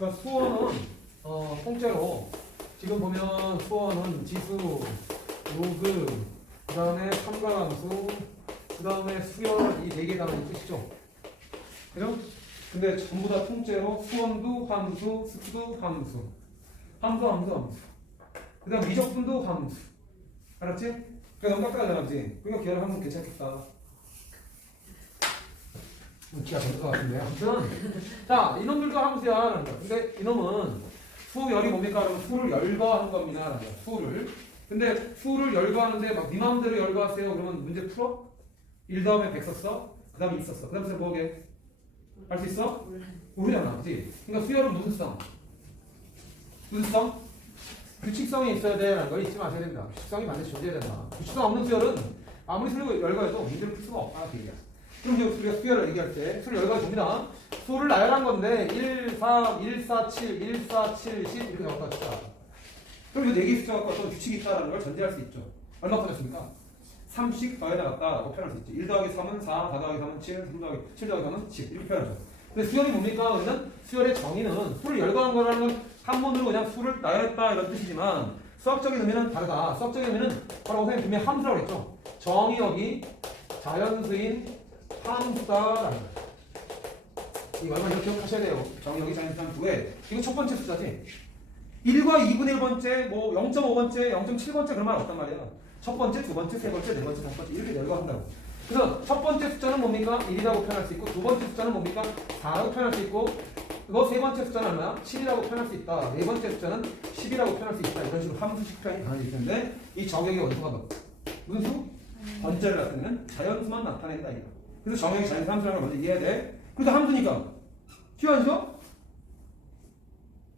그러니까 수원은 통째로 지금 보면 수원은 지수, 로그, 그 다음에 삼가함수, 그 다음에 수열 이 네 개다라는 뜻이죠. 그죠? 근데 전부 다 통째로 수원도 함수, 습도 함수, 함수. 그 다음 미적분도 함수. 알았지? 그래 너무 깜깜하잖아, 그지? 그러니까 기하를 하면 괜찮겠다. 기가 될것 같은데. 아무튼 자 이놈들도 함수야. 근데 이놈은 수열이 뭡니까? 그러면 수를 열거한 겁니다. 수를. 근데 수를 열거하는데 막 네 마음대로 열거하세요. 그러면 문제 풀어? 1 다음에 100 썼어? 그 다음에 2 썼어. 그 다음에 뭐게? 할 수 있어? 모르잖아. 그치? 그러니까 수열은 무슨 성? 무슨 성? 규칙성이 있어야 돼라는 걸 잊지 마셔야 된다. 규칙성이 반드시 존재해야 된다. 규칙성 없는 수열은 아무리 수를 열거해도 문제를 풀 수가 없다. 그 얘기야. 그럼 이제 우리가 수열을 얘기할 때 수를 열거해 줍니다. 수를 나열한 건데 1, 3, 1, 4, 7, 1, 4, 7, 10 이렇게 나왔다 칩시다. 그럼 이 4개 숫자가 어떤 규칙이 있다는 걸 전제할 수 있죠. 얼마 커졌습니까? 3씩 더해 나갔다라고 표현할 수 있죠. 1 더하기 3은 4, 4 더하기 3은 7, 3 더하기 7 더하기 3은 10 이렇게 표현하죠. 근데 수열이 뭡니까? 우리는 수열의 정의는 수를 열거한 거라는 건 한문으로 그냥 수를 나열했다 이런 뜻이지만 수학적인 의미는 다르다. 수학적인 의미는 바로 선생님 분명히 함수라고 했죠. 정의역이 자연수인 함수다라는 거예요. 이 얼마 이렇게 기억하셔야 돼요. 정의역이 자연수인 함수에 이거 첫 번째 숫자지. 1과 2분의 1번째, 뭐 0.5번째, 0.7번째 그런 말 없단 말이야. 첫 번째, 두 번째, 세 번째, 네 번째, 다섯 번째 이렇게 열거한다고. 그래서 첫 번째 숫자는 뭡니까? 1이라고 표현할 수 있고 두 번째 숫자는 뭡니까? 4라고 표현할 수 있고 그거 세 번째 숫자는 얼마야? 7이라고 표현할 수 있다. 네 번째 숫자는 10이라고 표현할 수 있다. 이런 식으로 함수식 표현이 가능해질 텐데 이 정역의 원수가 뭐? 무슨 수? 번째를 나타내는 자연수만 나타낸다. 이거. 그래서 정역이 자연수 함수라는 걸 먼저 이해해야 돼. 그래서 함수니까 쉬워 안 쉬워?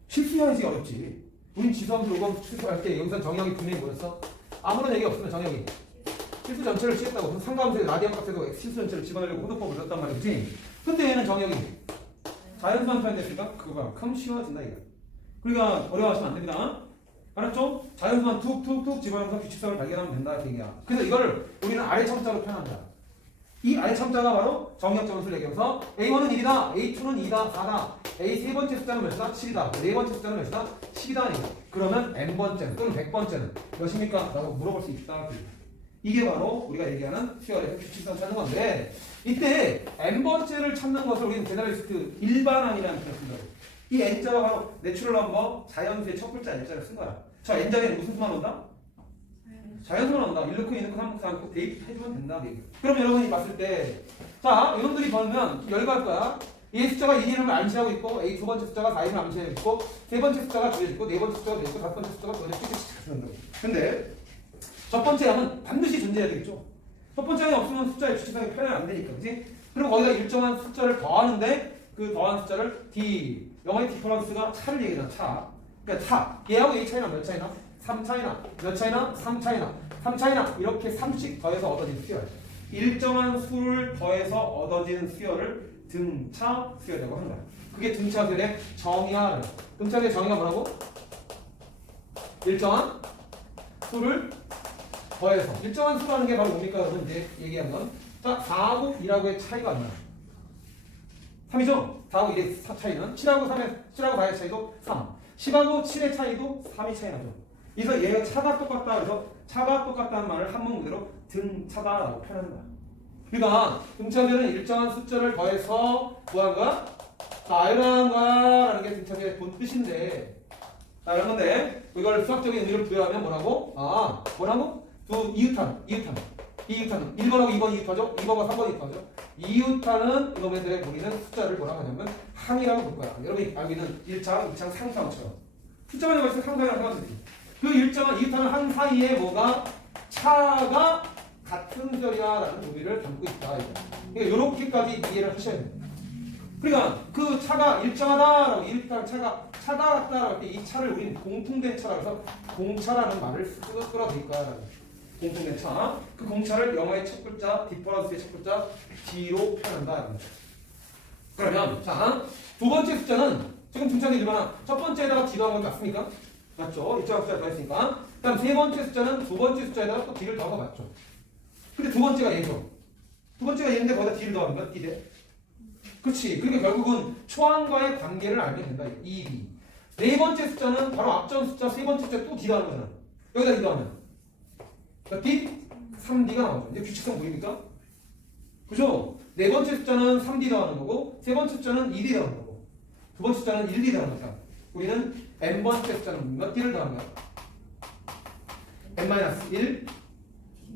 실수해야지 어렵지. 우린 지수함수 요거 실수할 때 여기서 정역이 분명히 뭐였어? 아무런 얘기 없으면 정역이 실수 전체를 취했다고. 그럼 상가함수의 라디안 값에도 실수 전체를 집어넣으려고 호도법을 썼단 말이지. 근데 얘는 정역이 자연수만 표현됐으니까 그거만큼 쉬워진다 이거. 그러니까 어려워하시면 안 됩니다. 알았죠? 자연수만 툭툭툭 집어넣어서 규칙성을 발견하면 된다 그 얘기야. 그래서 이걸 우리는 아래 첨자로 표현한다. 이 아래 첨자가 바로 정역 점수를 얘기해서 A1은 1이다, A2는 2다, 4다, A 세 번째 숫자는 몇이다? 7이다, 네 번째 숫자는 몇이다? 10이다. 그러면 N번째는 또는 100번째는 몇입니까? 라고 물어볼 수 있다. 이게 바로 우리가 얘기하는 수열에서 규칙성 찾는 건데 이때 N번째를 찾는 것을 우리는 제너럴리스트 일반항이라는 표현을 쓴다. 이 N자가 바로 내추럴 넘버 자연수의 첫 글자 N자를 쓴 거야. 저 N자에는 무슨 수만 온다? 자연수만 온다. 1 넣고 2 넣고 3 넣고 4 넣고 대입해주면 된다. 그럼 여러분이 봤을 때 자 이놈들이 벌면 열거할 거야. 이 숫자가 2이름을 암시하고 있고 A 두 번째 숫자가 4이름을 암시하고 있고 세 번째 숫자가 2에 있고 네 번째 숫자가 4에 있고 다섯 번째 숫자가 2에 있고 근데 첫 번째 양은 반드시 존재해야 되겠죠. 첫 번째 양이 없으면 숫자의 규칙성이 표현이 안 되니까, 그지? 그리고 거기다 일정한 숫자를 더하는데 그 더한 숫자를 D, 영어의 디퍼런스가 차를 얘기하잖아, 차. 그러니까 차. 얘하고 A 차이나 몇 차이나? 3 차이나 몇 차이나? 3 차이나 3 차이나 이렇게 3씩 더해서 얻어진 수열. 일정한 수를 더해서 얻어진 수열을 등차 수열이라고 하는 거야. 그게 등차 수열의 정의야. 등차 수열의 정의가 뭐라고? 일정한 수를 더해서 일정한 수라는 게 바로 뭡니까? 여러분 이제 얘기한 건 자, 4하고 2하고의 차이가 얼마나? 3이죠? 4하고 1의 차이는 7하고 4의 차이도 3 10하고 7의 차이도 3이 차이 나죠. 그래서 얘가 차가 똑같다 그래서 차가 똑같다는 말을 한문 그대로 등차다라고 표현하는 거야. 그러니까 등차들은 일정한 숫자를 더해서 뭐한 거야? 나열한 거야라는 게 등차들의 본 뜻인데 자 이런 건데 이걸 수학적인 의미를 부여하면 뭐라고? 아 뭐라고? 이웃한 1번하고 2번 이웃하죠? 2번과 3번 이웃하죠? 이웃하는 이놈들의 우리는 숫자를 뭐라고 하냐면 항이라고 볼 거야. 여러분이 알고 있는 1창, 2창, 상상처럼 숫자만 가지고 상상이라고 생각하면 되지. 그 일정한 이웃하는 항 사이에 뭐가 차가 같은 수열이라는 의미를 담고 있다. 그러니까 이렇게까지 이해를 하셔야 돼요. 그러니까 그 차가 일정하다라고 이웃하는 차가 차다 같다라고 할 때 이 차를 우리는 공통된 차라고 해서 공차라는 말을 끌어들일까라는 공통된 차. 그 공차를 영어의 첫 글자, 디퍼런스의 첫 글자 D로 표현한다. 그러면 자, 두 번째 숫자는 지금 등차기 일반항 첫 번째에다가 D 더한 건 맞습니까? 맞죠? 일정한 숫자를 더했으니까. 그다음 세 번째 숫자는 두 번째 숫자에다가 또 D를 더한 거 맞죠? 근데 두 번째가 얘죠. 두 번째가 얘인데 거기다 D를 더하는 거야? D 대 그렇지. 그러니까 결국은 초항과의 관계를 알면 된다. 2D. 네 번째 숫자는 바로 앞전 숫자 세 번째 숫자 또 D가 하는 거잖아. 여기다 D가 하면. 그러니까 D, 3D가 나오죠. 이제 규칙성 보입니까? 그죠? 네 번째 숫자는 3D 더하는 거고 세 번째 숫자는 2D 더하는 거고 두 번째 숫자는 1D 더하는 거야. 우리는 n번째 숫자는 몇 D를 더하는 거야? n-1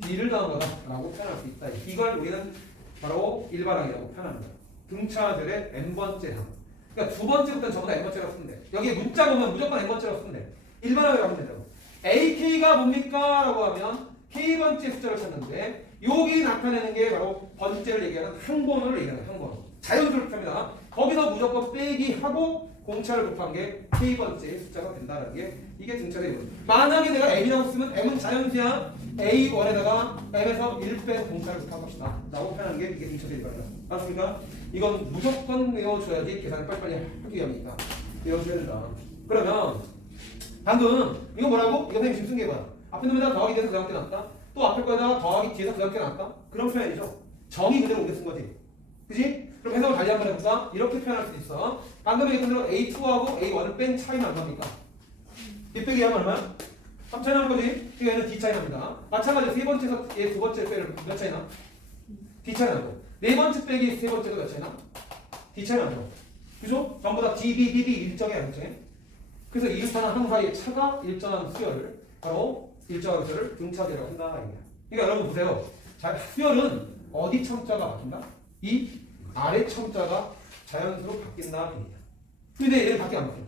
D를 더한 거다라고 표현할 수 있다. 이걸 우리는 바로 일반항이라고 표현하는 거야. 등차들의 n번째 항. 그러니까 두 번째부터는 전부 다 n번째라고 쓰면 돼. 여기에 문자 보면 무조건 n번째라고 쓰면 돼. 일반항이라고 하면 된다고. AK가 뭡니까? 라고 하면 K번째 숫자를 찾는데 여기 나타내는 게 바로 번째를 얘기하는 항번호를 얘기하는 항번호. 자연스럽게 합니다. 거기서 무조건 빼기 하고 공차를 곱한 게 K번째 숫자가 된다는 게 이게 등차의 이론. 만약에 내가 M이라고 쓰면 M은 자연수야. A1에다가 M에서 1 뺀 공차를 곱한 것이다 라고 표현하는 게 이게 등차의 이론이다. 알았습니까? 이건 무조건 외워줘야지 계산을 빨리빨리 하기 위함이니까 외워줘야 된다. 그러면 방금 이거 뭐라고? 이거 선생님 지금 쓴 게 뭐야? 앞에 놈에다가 더하기 돼서 그냥 놨다. 또 앞에 거에다가 더하기 뒤에서 그냥 놨다. 그런 표현이죠. 정의 그대로 옮겨 쓴 거지. 그지? 그럼 해석을 달리 한번 해볼까? 이렇게 표현할 수 있어. 방금 얘기한 대로 A2하고 A1을 뺀 차이는 얼마입니까? D 빼기 하면 얼마야? 3 차이 나는 거지? 이거 얘는 D 차이 납니다. 마찬가지로 세 번째에서 얘 두 번째 빼면 몇 차이 나? D 차이 나고. 네 번째 빼기 세 번째도 몇 차이 나? D 차이 나죠. 그죠? 전부 다 D, B, D, B 일정이야, 일정해. 그래서 이루타는 항 사이의 차가 일정한 수열을 바로 일정한 수열을 등차대라고 한다. 그러니까 여러분 보세요. 자, 수열은 어디 첨자가 바뀐다? 이 아래 첨자가 자연수로 바뀐다. 근데 얘는 바뀌어 안 바뀌어?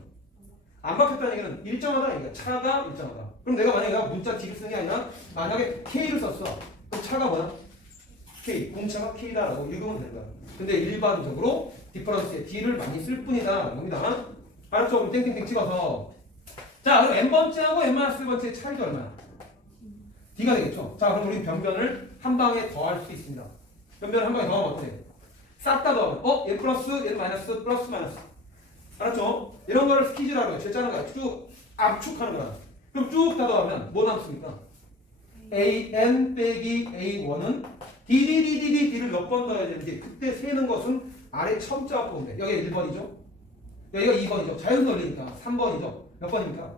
안 바뀌었다는 얘기는 일정하다. 얘기야. 차가 일정하다. 그럼 내가 만약에 문자 D를 쓰는 게 아니라 만약에 K를 썼어. 그럼 차가 뭐야? K. 공차가 K다라고 읽으면 되는 거야. 근데 일반적으로 디퍼런스에 D를 많이 쓸 뿐이다. 겁니다. 알았죠? 그럼 땡땡땡 찍어서 자, 그럼 n번째하고 n-1번째의 차이도 얼마야? D가 되겠죠? 자, 그럼 우리 변변을 한 방에 더할 수 있습니다. 변변을 한 방에 더하면 어떻게 돼? 싹 다 더하면 얘 플러스, 얘 마이너스, 플러스, 마이너스. 알았죠? 이런 거를 스키즈라고 해요. 제짜는 거야. 쭉 압축하는 거야. 그럼 쭉 다 더하면 뭐 남습니까? an 빼기 a1은 d를 몇 번 넣어야 되는지 그때 세는 것은 아래 첨자 보면 돼. 여기가 1번이죠? 여기가 2번이죠. 자연설리니까 3번이죠. 몇 번입니까?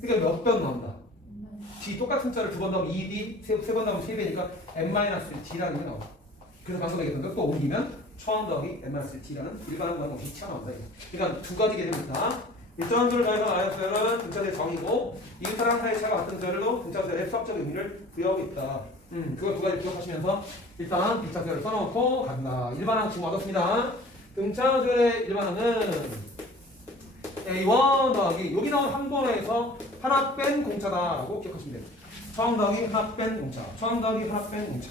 그러니까 몇 번 나온다. D 똑같은 자를 두 번 넣으면 2D, 세 번 넣으면 3배니까 n-D라는 게 나와. 그래서 방금 얘기했던 거 또 옮기면 초항 더하기 n-D라는 일반항 방법이 튀어나온다. 그러니까 두 가지 개념이다. 일정한 수를 더해서 나의 수열은 등차수의 정의고 이웃사람 사이의 차가 같은 수열로 등차수열의 수학적 의미를 부여하고 있다. 그거 두 가지 기억하시면서 일단 등차수열을 써놓고 간다. 일반항 지금 얻었습니다. 등차수열의 일반항은 A1 더하기 여기 나온 항번호에서 하나 뺀 공차다라고 기억하시면 돼요. 초항 더하기 하나 뺀 공차. 초항 더하기 하나 뺀 공차.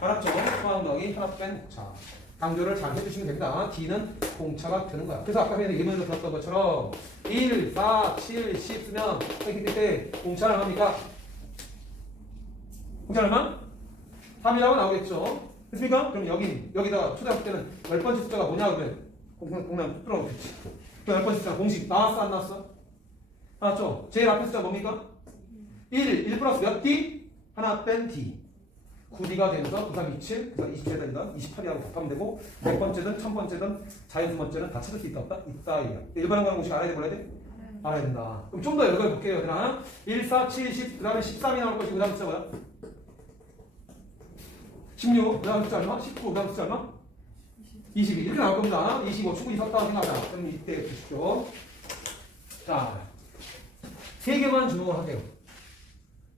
알았죠? 초항 더하기 하나 뺀 공차. 강조를 잘 해주시면 됩니다. D는 공차가 되는 거야. 그래서 아까 전에 예문에서 들었던 것처럼 1, 4, 7, 10 쓰면 때 공차를 합니까? 공차 얼마? 3이라고 나오겠죠? 됐습니까? 그럼 여기다가 초등학교 때는 10번째 숫자가 뭐냐 그러면 공략 풀어놓겠지. 그 10번째 숫자 공식 나왔어 안 나왔어? 나왔죠? 제일 앞에 숫자 뭡니까? 1 플러스 몇 D? 하나 뺀 D 9D가 되면서 9, 3, 27, 27이든 28이라고 답하면 되고 100번째든 1000번째든 자연수번째는 다 찾을 수 있다 없다? 있다. 일반항 공식 알아야 돼 몰라야 돼? 알아야 된다. 그럼 좀 더 여러 개 볼게요. 얘들아. 1, 4, 7, 10, 그 다음에 13이 나올 것이고 그 다음 숫자 뭐야? 16, 그 다음 숫자 얼마? 19, 그 다음 숫자 얼마? 22 이렇게 나올 겁니다. 25 충분히 섰다고 생각하자. 그럼 이때 보십시오. 자, 3개만 주목을 할게요.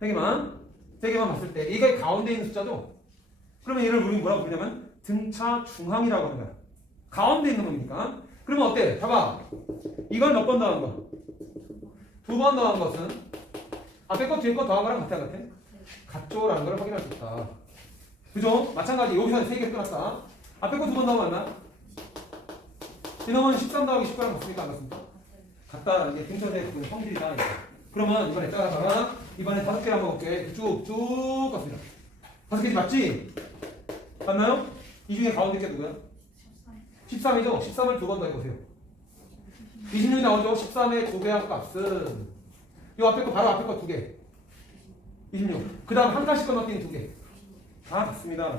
3개만 봤을 때 이게 가운데 있는 숫자죠? 그러면 얘를 우리는 뭐라고 부르냐면 등차 중항이라고 하는 거야. 가운데 있는 놈이니까. 그러면 어때? 봐봐. 이건 몇 번 더한 거야? 2번 더한 것은 앞에 거 뒤에 거 더한 거랑 같아? 같죠라는 걸 확인할 수 있다. 그죠? 마찬가지 여기서 3개 끊었다. 앞에 거 2번 더하면 얼마? 이놈은 13 더하기 19랑 같습니까? 안 같습니까? 같다라는 게 등차의 성질이다. 그러면 이번에 따라가라. 이번에 5개 한번 볼게. 쭉쭉 갔습니다. 5개지 맞지? 맞나요? 이 중에 가운데 게 누구야? 13이죠? 13을 2번 더 해보세요. 26이 나오죠? 13의 2배의 값은 이 앞에 거 바로 앞에 거 2개. 26. 그 다음 한 칸씩 건너뛰는 2개. 다 같습니다.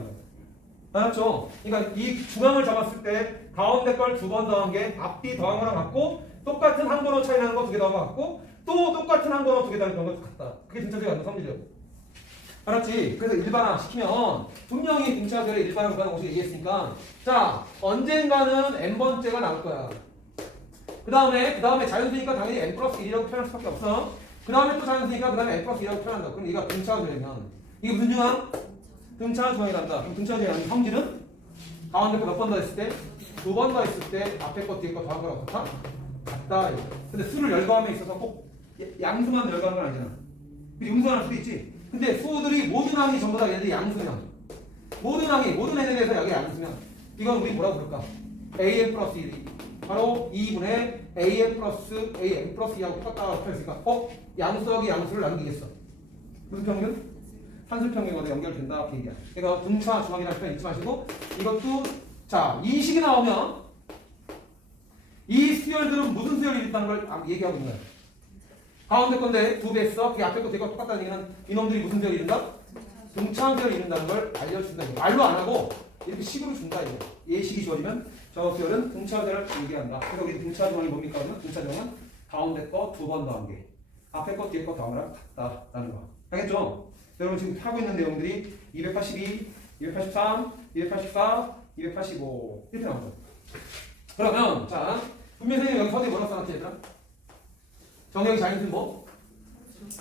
알았죠? 그러니까 이 중앙을 잡았을 때 가운데 걸 두 번 더한 게 앞뒤 더한 거랑 같고 똑같은 한 번호 차이 나는 거 두 개 더한 거 같고 또 똑같은 한 번호 두 개 더한 거 같다. 그게 등차수열이 갖는 성질이라고. 알았지? 그래서 일반화 시키면 분명히 등차수열의 일반화 구간의 공식 얘기했으니까 자 언젠가는 n번째가 나올 거야. 그 다음에 자연수니까 당연히 n 플러스 1이라고 표현할 수밖에 없어. 그 다음에 또 자연수니까 그 다음에 n 플러스 1이라고 표현한다. 그럼 얘가 등차수열이면 이게 무슨 중앙? 등차수열이란다. 그럼 등차수열의 성질은 가운데 거 몇 번 더 했을 때? 두 번 더 했을 때 앞에 거 뒤에 거 더한 거랑 같아? 같다. 근데 수를 열거함에 있어서 꼭 양수만 열거하는 건 아니잖아. 음수할 수도 있지. 근데 수들이 모든 항이 전부 다 얘네들이 양수면 모든 항이 모든 n에 대해서 여기 양수면 이건 우리 뭐라고 부를까? an 플러스 1이 바로 2분의 an 플러스 2하고 똑같다고 했으니까 양수하기 양수를 남기겠어. 무슨 평균? 산술평균과도 연결된다. 이렇게 얘기야. 그러니까 등차 중앙이라는 표현 잊지 마시고 이것도 자 이 식이 나오면 이 수열들은 무슨 수열이 있다는 걸 얘기하고 있는 거야. 가운데 건데 두 배 써. 그게 앞에 거 뒤에 거 똑같다는 얘기는 이놈들이 무슨 수열이 이룬다? 등차 수열이 이룬다는 걸 알려준다. 말로 안 하고 이렇게 식으로 준다. 이거. 예식이 주어지면 저 수열은 등차 수열을 얘기한다. 그래서 우리 등차 중앙이 뭡니까? 그러면 등차 중앙은 가운데 거 두 번 더한 게 앞에 거 뒤에 거 더한 거랑 같다라는 거. 알겠죠? 여러분 지금 하고 있는 내용들이 282, 283, 284, 285 이렇게 나오죠. 그러면 자 분명 선생님 여기 서두에 뭐라고 써놨지 얘들아? 정형이 자연수는 뭐?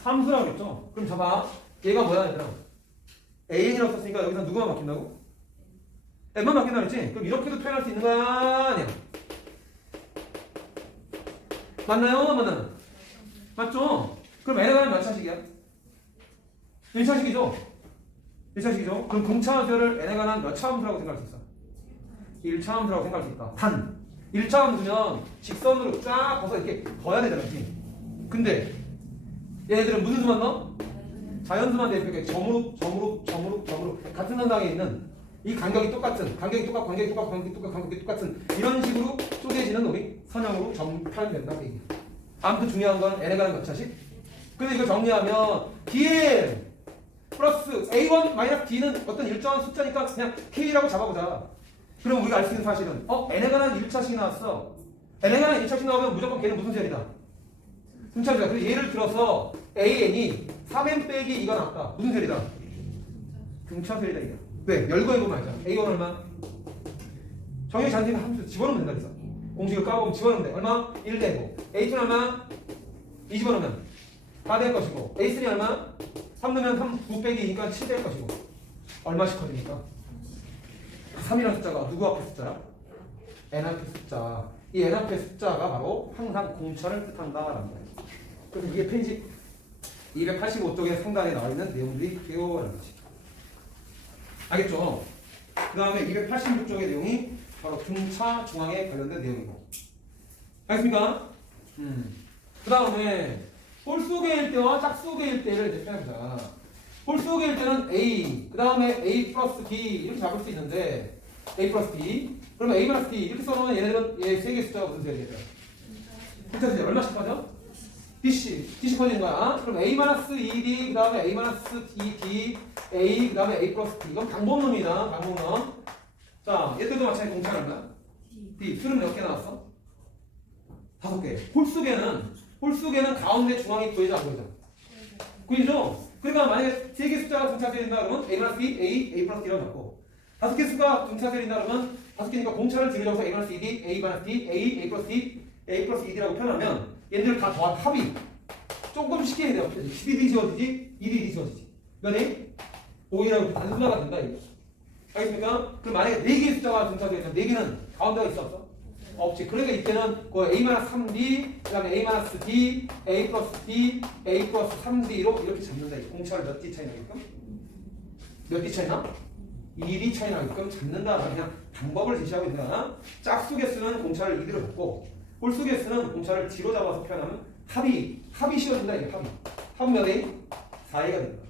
함수라고 했죠. 그럼 봐봐. 얘가 뭐야 얘들아? an이라고 썼으니까 여기서 누구만 바뀐다고? n만 바뀐다 그랬지? 그럼 이렇게도 표현할 수 있는 거야 아니야? 맞나요? 맞나요? 맞죠? 그럼 n에 관한 몇 차식이야? 1차식이죠? 1차식이죠? 그럼 등차수열을 n에 관한 몇 차 함수라고 생각할 수 있어? 1차 함수라고 생각할 수 있다. 단 1차 함수면 직선으로 쫙 벗어 이렇게 더야 되잖아. 그치? 근데 얘네들은 무슨 수만 넣어? 자연수만 대입해. 점으로 같은 선상에 있는 이 간격이 똑같은 간격이 똑같은 이런 식으로 쪼개지는 놈이 선형으로 표현된다. 아무튼 중요한 건 n에 관한 몇 차식? 근데 이거 정리하면 dn 플러스 a1 마이너스 d는 어떤 일정한 숫자니까 그냥 k라고 잡아보자. 그럼 우리가 알 수 있는 사실은 n에 관한 1차식이 나왔어. n에 관한 1차식 나오면 무조건 걔는 무슨 수열이다? 등차수열. 그래서 예를 들어서 an이 3n 빼기 2가 나왔다. 무슨 수열이다? 등차수열이다 이게. 왜? 열거해보면 알잖아. a1 얼마? 정형이 잔뜩 함수 집어넣으면 된다 그래서. 공식을 까보면 집어넣으면 돼. 얼마? 1 되고. a2는 얼마? 2 집어넣으면 4 될 것이고. a3 얼마? 3 넣으면 9 빼기 2니까 7 될 것이고. 얼마씩 커집니까? 3이라는 숫자가 누구 앞에 숫자야? n 앞에 숫자. 이 n 앞에 숫자가 바로 항상 공차를 뜻한다라는 거예요. 그래서 이게 페이지 285쪽에 상단에 나와 있는 내용들이 되어라는 거지. 알겠죠? 그 다음에 286쪽의 내용이 바로 등차 중앙에 관련된 내용이고. 알겠습니까? 그 다음에 홀수계일 때와 짝수계일 때를 이제 표현해보자. 홀수계일 때는 A, 그 다음에 A 플러스 B 이렇게 잡을 수 있는데 A 플러스 B 그러면 A 마이너스 B 이렇게 써놓으면 얘네들은 얘 세 개 숫자가 무슨 수열이겠죠? 숫자 얼마씩 빠져? D씩 퍼지는 거야. 그럼 A 마이너스 2D 그 다음에 A 마이너스 2D A 그 다음에 A 플러스 D 이건 방법론이다. 방법론. 자 얘들도 마찬가지 공차한다. D 수는 몇 개 나왔어? 5개. 홀수계는 가운데 중앙이 구해져 안 구해져? 구해져. 그러니까 만약에 3개 숫자가 등차수열인다 그러면 A 마이너스 B, A 플러스 D라고 잡고 5개 수가 등차수열인다 그러면 5개니까 공차를 뒤로 해서 A 마이너스 2D, A 마이너스 D, A 플러스 D, A 플러스 2D라고 표현하면 얘네들 다 더한 합이 조금 쉽게 해야 돼요. 12D 지워지지, 2D 지워지지. 그러니 5이라고 단순화가 된다 이거. 알겠습니까? 그럼 만약에 4개의 숫자가 등차수열이면 4개는 가운데가 있어 없어? 없지. 그러니까 이때는 그 A-3D, 그 다음에 A-D, A 플러스 D, A 플러스 3D로 이렇게 잡는다. 공차를 몇 D 차이 나게끔? 몇 D 차이 나? 1D 차이 나게끔 잡는다라는 그냥 방법을 제시하고 있는 거야. 짝수 개수는 공차를 이대로 잡고 홀수 개수는 공차를 뒤로 잡아서 표현하면 합이 씌워진다. 이게 합은 몇 A? 4A가 된다.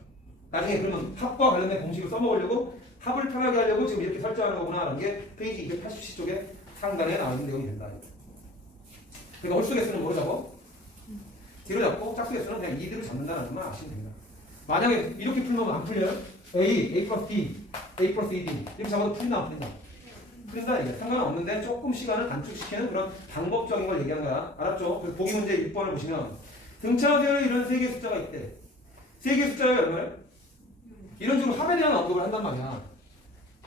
나중에 그러면 합과 관련된 공식을 써먹으려고 합을 편하게 하려고 지금 이렇게 설정하는 거구나라는 게 페이지 287쪽에 상단에 나와 있는 내용이 된다. 그러니까 홀수 개수는 뭐로 잡고? 뒤로 잡고 짝수 개수는 그냥 2D로 잡는다는 것만 아시면 됩니다. 만약에 이렇게 풀면 안 풀려요? A 플러스 D, A 플러스 2D 이렇게 잡아도 풀리나 안 풀리나? 그런다 이게 상관없는데 조금 시간을 단축시키는 그런 방법적인 걸 얘기한 거야. 알았죠? 그래서 보기 문제 6번을 보시면 등차수열에 이런 세 개의 숫자가 있대. 세 개의 숫자가 얼마야? 이런 식으로 합에 대한 언급을 한단 말이야.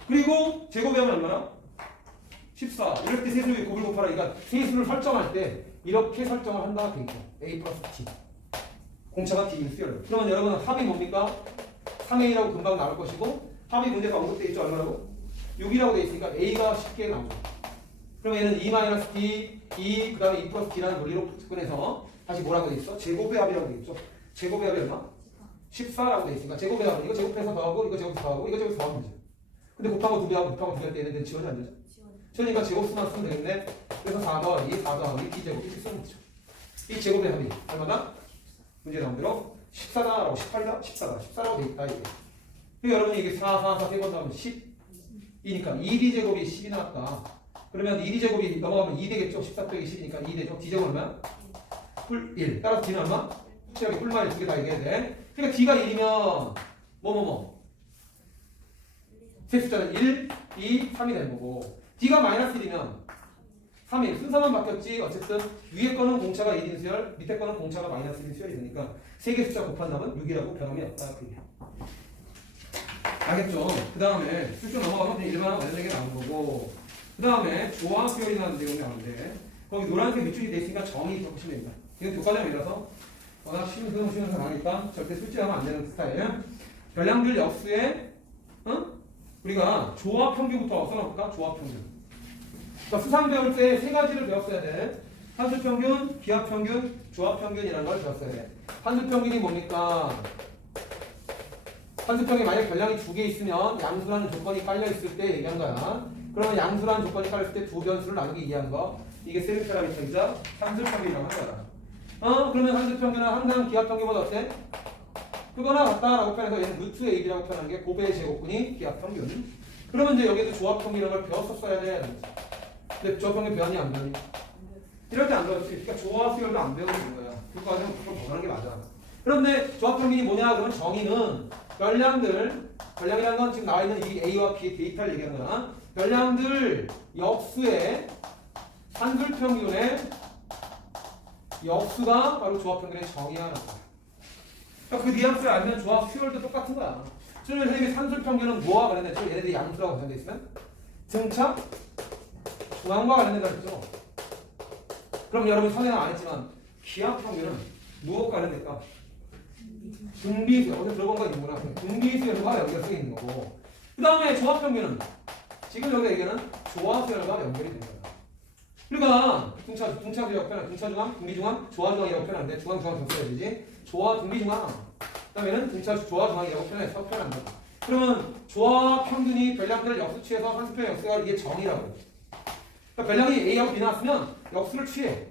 그리고 제곱이 하면 얼마나? 14. 이럴 때 세수의 곱을 곱하라. 그러니까 세수를 설정할 때 이렇게 설정을 한다. 돼 있죠. A 플러스 T. 공차가 D인 수열. 그러면 여러분 합이 뭡니까? 3A라고 금방 나올 것이고 합이 문제가 언급되어 있죠. 얼마라고? 6이라고 되어 있으니까 A가 쉽게 나오죠. 그럼 얘는 E-D, E 그 다음에 E 플러스 D라는 논리로 접근해서 다시 뭐라고 되어 있어? 제곱의 합이라고 되어 있죠. 제곱의 합이 얼마? 14라고 되어 있으니까 제곱의 합은 이거 제곱해서 더하고 이거 제곱해서 더하고 이거 제곱해서 더하면 되죠. 근데 곱한 거 2배하고 곱한 거 2배 할 때 얘네들 지원이 안 되죠. 지원이니까 제곱수만 쓰면 되겠네. 그래서 4 더하기 4 더하기 B제곱이 쓰면 되죠. 이 제곱의 합이 얼마다? 문제 나온 대로 14다라고 18이다? 14다. 14라고 되어 있다 이게. 그러니까 여러분이 이게 4, 4, 4 세번 더하면 10이니까 2D제곱이 10이 나왔다. 그러면 2D제곱이 넘어가면 2 되겠죠. 14 빼기 10이니까 2 되죠. D제곱 얼마야? 뿔 1. 따라서 D는 얼마? 확실하게 뿔만이 두 개 다 얘기해야 돼. 그러니까 D가 1이면 세 숫자는 1, 2, 3이 되는 거고 D가 마이너스 1이면 3일 순서만 바뀌었지 어쨌든 위에 거는 공차가 1인 수열 밑에 거는 공차가 마이너스 1인 수열이 되니까 세 개 숫자 곱한 답은 6이라고 변함이 없다. 그게. 알겠죠? 그 다음에 쭉 넘어가면 일반화 관련된 게 나온 거고 그 다음에 조화 수열이라는 내용이 나오는데 거기 노란색 밑줄이 돼 있으니까 정의 보시면 됩니다. 이건 교과정이라서 워낙 쉬운 상황이니까 절대 술집하면 안 되는 스타일. 별량들 역수의 우리가 조화 평균부터 써놓을까? 조화 평균. 그러니까 수상 배울 때 세 가지를 배웠어야 돼. 산술 평균, 기하 평균, 조화 평균이라는 걸 배웠어야 돼. 산술 평균이 뭡니까? 산술 평균이 만약 별량이 2개 있으면 양수라는 조건이 깔려 있을 때 얘기한 거야. 그러면 양수라는 조건이 깔렸을 때 두 변수를 나누기 이해한 거. 이게 세미 파라미터이자 산술 평균이라고 하는 거야. 그러면 산술 평균은 항상 기하 평균보다 어때? 그거나 같다라고 표현해서 얘는 루트 AB라고 표현하는 게 고배의 제곱분이 기하 평균. 그러면 이제 여기에도 조합 평균이라는 걸 배웠었어야 돼. 근데 조합 평균 배웠니 안 배웠니? 이럴 때 안 배웠지. 그러니까 조합 수열도 안 배우는 거야. 그거 가지고 그걸 보는 게 맞아. 그런데 조합 평균이 뭐냐? 그러면 정의는 별량이라는 건 지금 나와 있는 이 A와 B의 데이터를 얘기하는 거야. 별량들 역수의 산술 평균의 역수가 바로 조합 평균의 정의하는 거야. 그러니까 그 뉘앙스를 알면 조합 수열도 똑같은 거야. 지금 선생님이 산술 평균은 뭐와 관련된 죠? 얘네들이 양수라고 관련돼 있으면 등차 중앙과 관련된다 했죠. 그럼 여러분 설명 안 했지만 기하 평균은 무엇과 관련될까? 등비수열. 어제 들어본 거 있는구나. 등비수열과 연결성이 있는 거고. 그 다음에 조합 평균은 지금 여기가 얘기하는 조합 수열과 연결이 되는 거야. 그러니까 등차수열 표현, 등차중앙, 등비중앙, 조화중앙이라고 표현하는데 중앙중앙 더 써야 되지. 조화 등비중앙. 그 다음에는 등차 조화중앙이라고 표현한다. 그러면 조화 평균이 별량들을 역수 취해서 산술평 역수가 이게 정의라고. 그러니까 별량이 A하고 B 나왔으면 역수를 취해.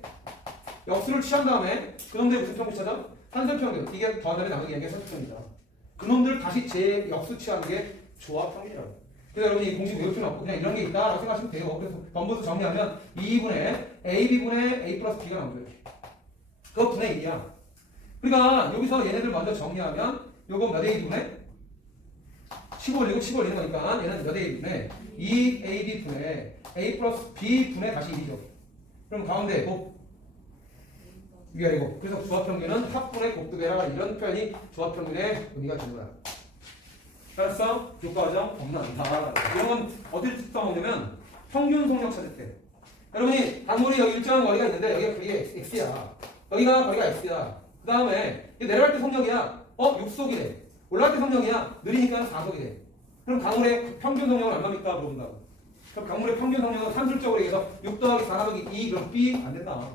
역수를 취한 다음에 그놈들의 무슨 평균 찾아? 산술평균. 이게 더하면 나누기 게 산술평균이다. 그놈들을 다시 재역수 취하는 게 조화 평균이라고. 그래서 여러분이 이 공식 외울 필요는 없고 그냥 이런 게 있다라고 생각하시면 돼요. 그래서 전부도 정리하면 2분의 AB분의 A 플러스 B가 나오죠. 이렇게. 그거 분의 2야. 그러니까 여기서 얘네들 먼저 정리하면 요거 몇 A분의 10 올리는 거니까 얘는 몇 A분의 2AB분의 A 플러스 B분의 다시 1이죠. 그럼 가운데 곱 위아래 곱. 그래서 조합평균은 합분의 곱두배라 이런 표현이 조합평균의 의미가 되는 거야. 알았어? 교과과정 겁난다. 이런 건 어디를 써먹냐면 평균 속력 찾을 때. 여러분이 단물이 여기 일정한 거리가 있는데 여기가 거리가 X야. 여기가 거리가 X야. 그 다음에 내려갈 때 속력이야. 6속이래. 올라갈 때 속력이야. 느리니까 4속이래. 그럼 강물의 평균 속력은 얼마입니까? 물어본다고. 그럼 강물의 평균 속력은 산술적으로 얘기해서 6 더하기 4 더하기 2 그럼 B 안 된다.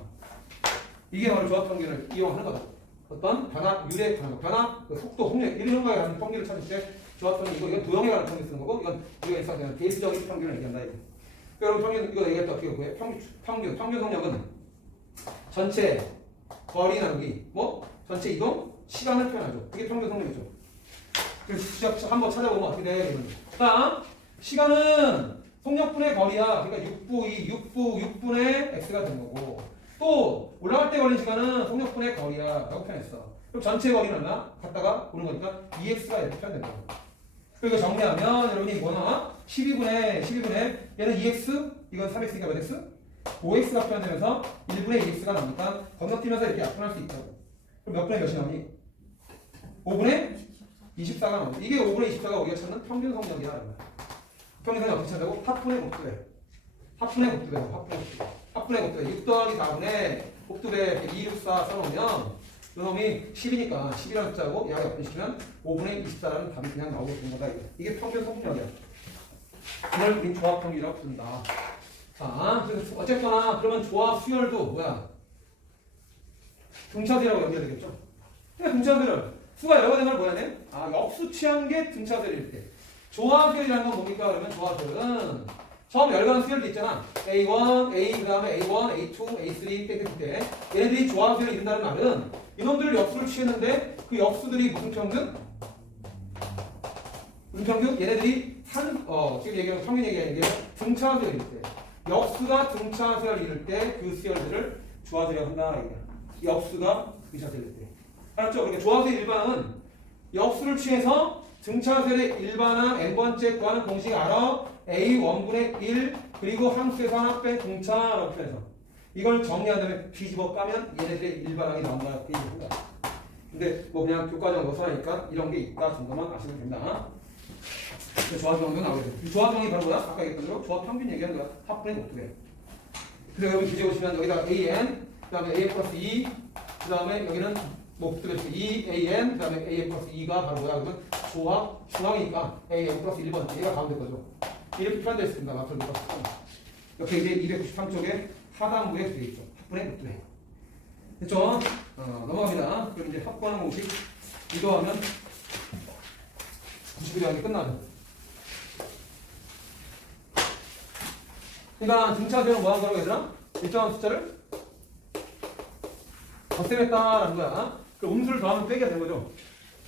이게 바로 조합 평균을 이용하는 거다. 어떤 변화, 유례 변화, 그 속도, 속력 이런 거에 관한 평균을 찾을 때 조합 평균 이건 도형에 관한 평균 쓰는 거고 이건 우리가 일상 대수적인 평균을 얘기한다. 이거. 여러분 평균 이거 얘기할 때 어떻게 구해? 평균 속력은 전체 거리 나누기 전체 이동 시간을 표현하죠. 그게 평균 속력이죠. 그래서 한번 찾아보면 어떻게 돼? 자, 시간은 속력분의 거리야. 그러니까 6분의 x가 된 거고 또 올라갈 때 걸린 시간은 속력분의 거리야 라고 표현했어. 그럼 전체 거리는 얼마? 갔다가 오는 거니까 2x가 이렇게 표현된다. 그리고 정리하면 여러분이 이거 나와 12분의 얘는 2x 이건 3x니까 몇 x? 5x가 표현되면서 1분의 2x가 나오니까 건너뛰면서 이렇게 약분할 수 있다고. 그럼 몇 분의 몇이 나오니? 5분의 24가 나오니. 이게 5분의 24가 우리가 찾는 평균 성적이야. 평균 성적 어떻게 찾는다고? 합분의 곱두배. 합분의 곱두배고 합분의 곱두배. 6 더하기 4분의 곱두배 2, 6, 4 써놓으면 요놈이 10이니까 10이라는 숫자고 얘가 약분시키면 5분의 24라는 답이 그냥 나오게 되는 거다. 이게 평균 성적이야. 이걸 우린 조합평균이라고 부른다. 자, 그래서 어쨌거나 그러면 조합 수열도 뭐야? 등차수열하고 연결되겠죠? 그러니까 등차수열 수가 여러 가지 걸 뭐야 돼? 아, 역수 취한 게 등차수열일 때. 조합수열이라는 건 뭡니까? 그러면 조합수열은 처음 열간 수열도 있잖아. A1, A 그 다음에 A1, A2, A3 때 얘네들이 조합수열이 이룬다는 말은 이놈들 역수를 취했는데 그 역수들이 무슨 평균? 무슨 평균? 얘네들이 지금 얘기하는 평균 얘기하는 게 등차수열일 때. 역수가 등차수열을 이룰 때 그 수열들을 조합수열이라고 한다. 역수가 등차수열일 때. 알았죠? 그러니까 조합수열 일반은 역수를 취해서 등차수열의 일반항 n번째 구하는 공식 알아. A1분의 1 그리고 함수에서 하나 뺀 등차라고 표현해서 이걸 정리한 다음에 뒤집어 까면 얘네들의 일반항이 나온다. 그 얘기입니다. 근데 뭐 그냥 교과정 노선하니까 이런 게 있다 정도만 아시면 됩니다. 조합정도 나오게 돼. 이 조합정이 바로 뭐야? 아까 얘기했던 대로 조합 평균 얘기하는 거야. 합분의 곱두배. 그래서 여러분 기재 보시면 여기다가 AN, 그 다음에 AN 플러스 2, 그 다음에 여기는 뭐 곱두배 2, AN, 그 다음에 AN 플러스 2가 바로 뭐야? 그건 조합 중앙이니까 AN 플러스 1번, 얘가 가운데 거죠. 이렇게 표현되어 있습니다. 마플 플러스 3. 옆에 이제 293쪽에 하단부에 되어 있죠. 합분의 곱두배. 됐죠? 넘어갑니다. 그럼 이제 합분하는 공식 이거하면 91항이 끝나죠. 그러니까 등차수열은 뭐 하는 거라고 얘들아? 일정한 숫자를 덧셈했다라는 거야. 그럼 음수를 더하면 빼기가 되는 거죠.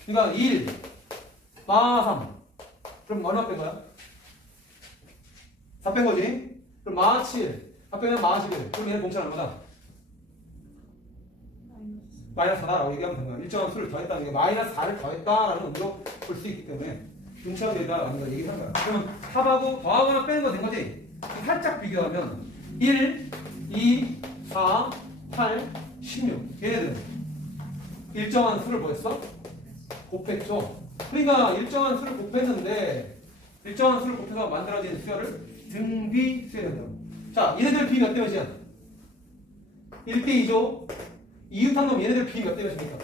그러니까 1, 마 3. 그럼 얼마 뺀 거야? 4 뺀 거지. 그럼 마 7. 4 빼면 마 11. 그럼 얘는 공차는 얼마다? 마이너스 4다라고 얘기하면 되는 거야. 일정한 수를 더했다는 게 마이너스 4를 더했다라는 의미로 볼 수 있기 때문에 등차가 되다라는 걸 얘기를 한 거야. 그러면 합하고 더하거나 빼는 거 된 거지. 살짝 비교하면 1, 2, 4, 8, 16 얘네들은 일정한 수를 뭐 했어? 곱했죠. 그러니까 일정한 수를 곱했는데 일정한 수를 곱해서 만들어진 수열을 등비수열이라고. 자, 얘네들 비 몇 대 몇이야? 1대 2죠. 이웃한 놈 얘네들 비 몇 대 몇입니까?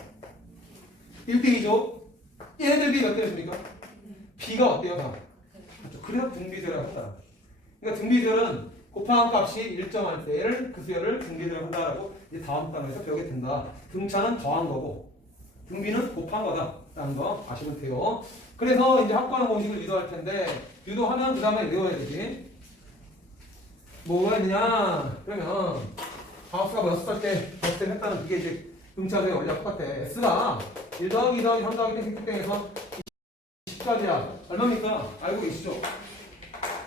1대 2죠. 얘네들 비 몇 대 몇입니까? 비가 어때요? 다? 그렇죠. 그래서 등비수열이라고 한다. 그러니까 등비수열은 곱한 값이 일정할 때를 그 수열을 등비수열 한다라고 이제 다음 단어에서 배우게 된다. 등차는 더한 거고 등비는 곱한 거다라는 거 아시면 돼요. 그래서 이제 합관한 공식을 유도할 텐데 유도하면 그 다음에 외워야 되지. 뭐가 있느냐? 그러면 가수가 뭐 6살 때 곱셈 했다는 그게 이제 등차수의 원리와 똑같아. S가 1 더하기 2 더하기 3 더하기 땡땡땡에서 10까지야. 얼마입니까? 알고 계시죠?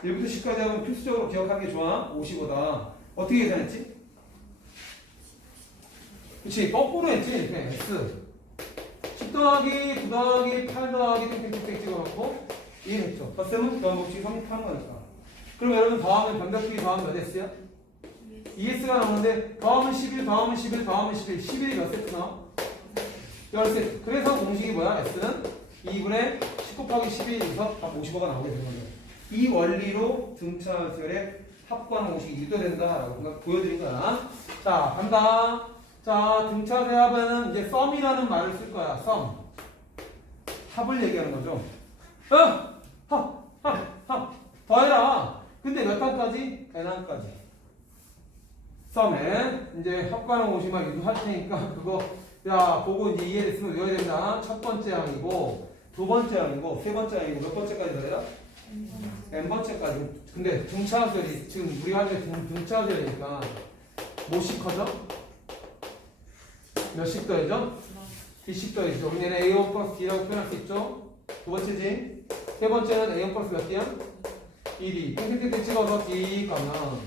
1부터 10까지 하면 필수적으로 기억하는 게 좋아. 55다. 어떻게 계산했지? 그치, 거꾸로 했지. 이렇게 S 10 더하기 9 더하기 8 더하기 땡땡땡 찍어놓고 이해했죠? 덧셈은 더한 곱치기 3이 파는 거니까. 그럼 여러분 더하면 변덕비기 더하면 몇 S야? 2S가 나오는데 더하면 11 더하면 11 더하면 11 11이 몇 세트 나와? 10세트. 그래서 공식이 뭐야? S는 2분의 10 곱하기 11에서 답 55가 나오게 되는 거예요. 이 원리로 등차수열의 합관 공식이 유도된다라고 보여드린 거야. 자, 간다. 자, 등차수열 합은 이제 썸이라는 말을 쓸 거야. 썸. 합을 얘기하는 거죠. 합. 더해라. 근데 몇 항까지? n항까지. 썸에 이제 합관 공식만 유도할 테니까 그거 야 보고 이제 이해됐으면 외워야 된다. 첫 번째 항이고 두 번째 항이고 세 번째 항이고 몇 번째까지 더해라? n번째까지. 근데 등차수열이 지금 우리 하는 등차수열이니까 뭐씩 커져? 몇씩 더해져? B씩 더해져. 우리는 A1 플러스 D라고 표현할 수 있죠? 두 번째지. 세 번째는 A1 플러스 몇 D야? 1이 땡땡땡 찍어서 D 가면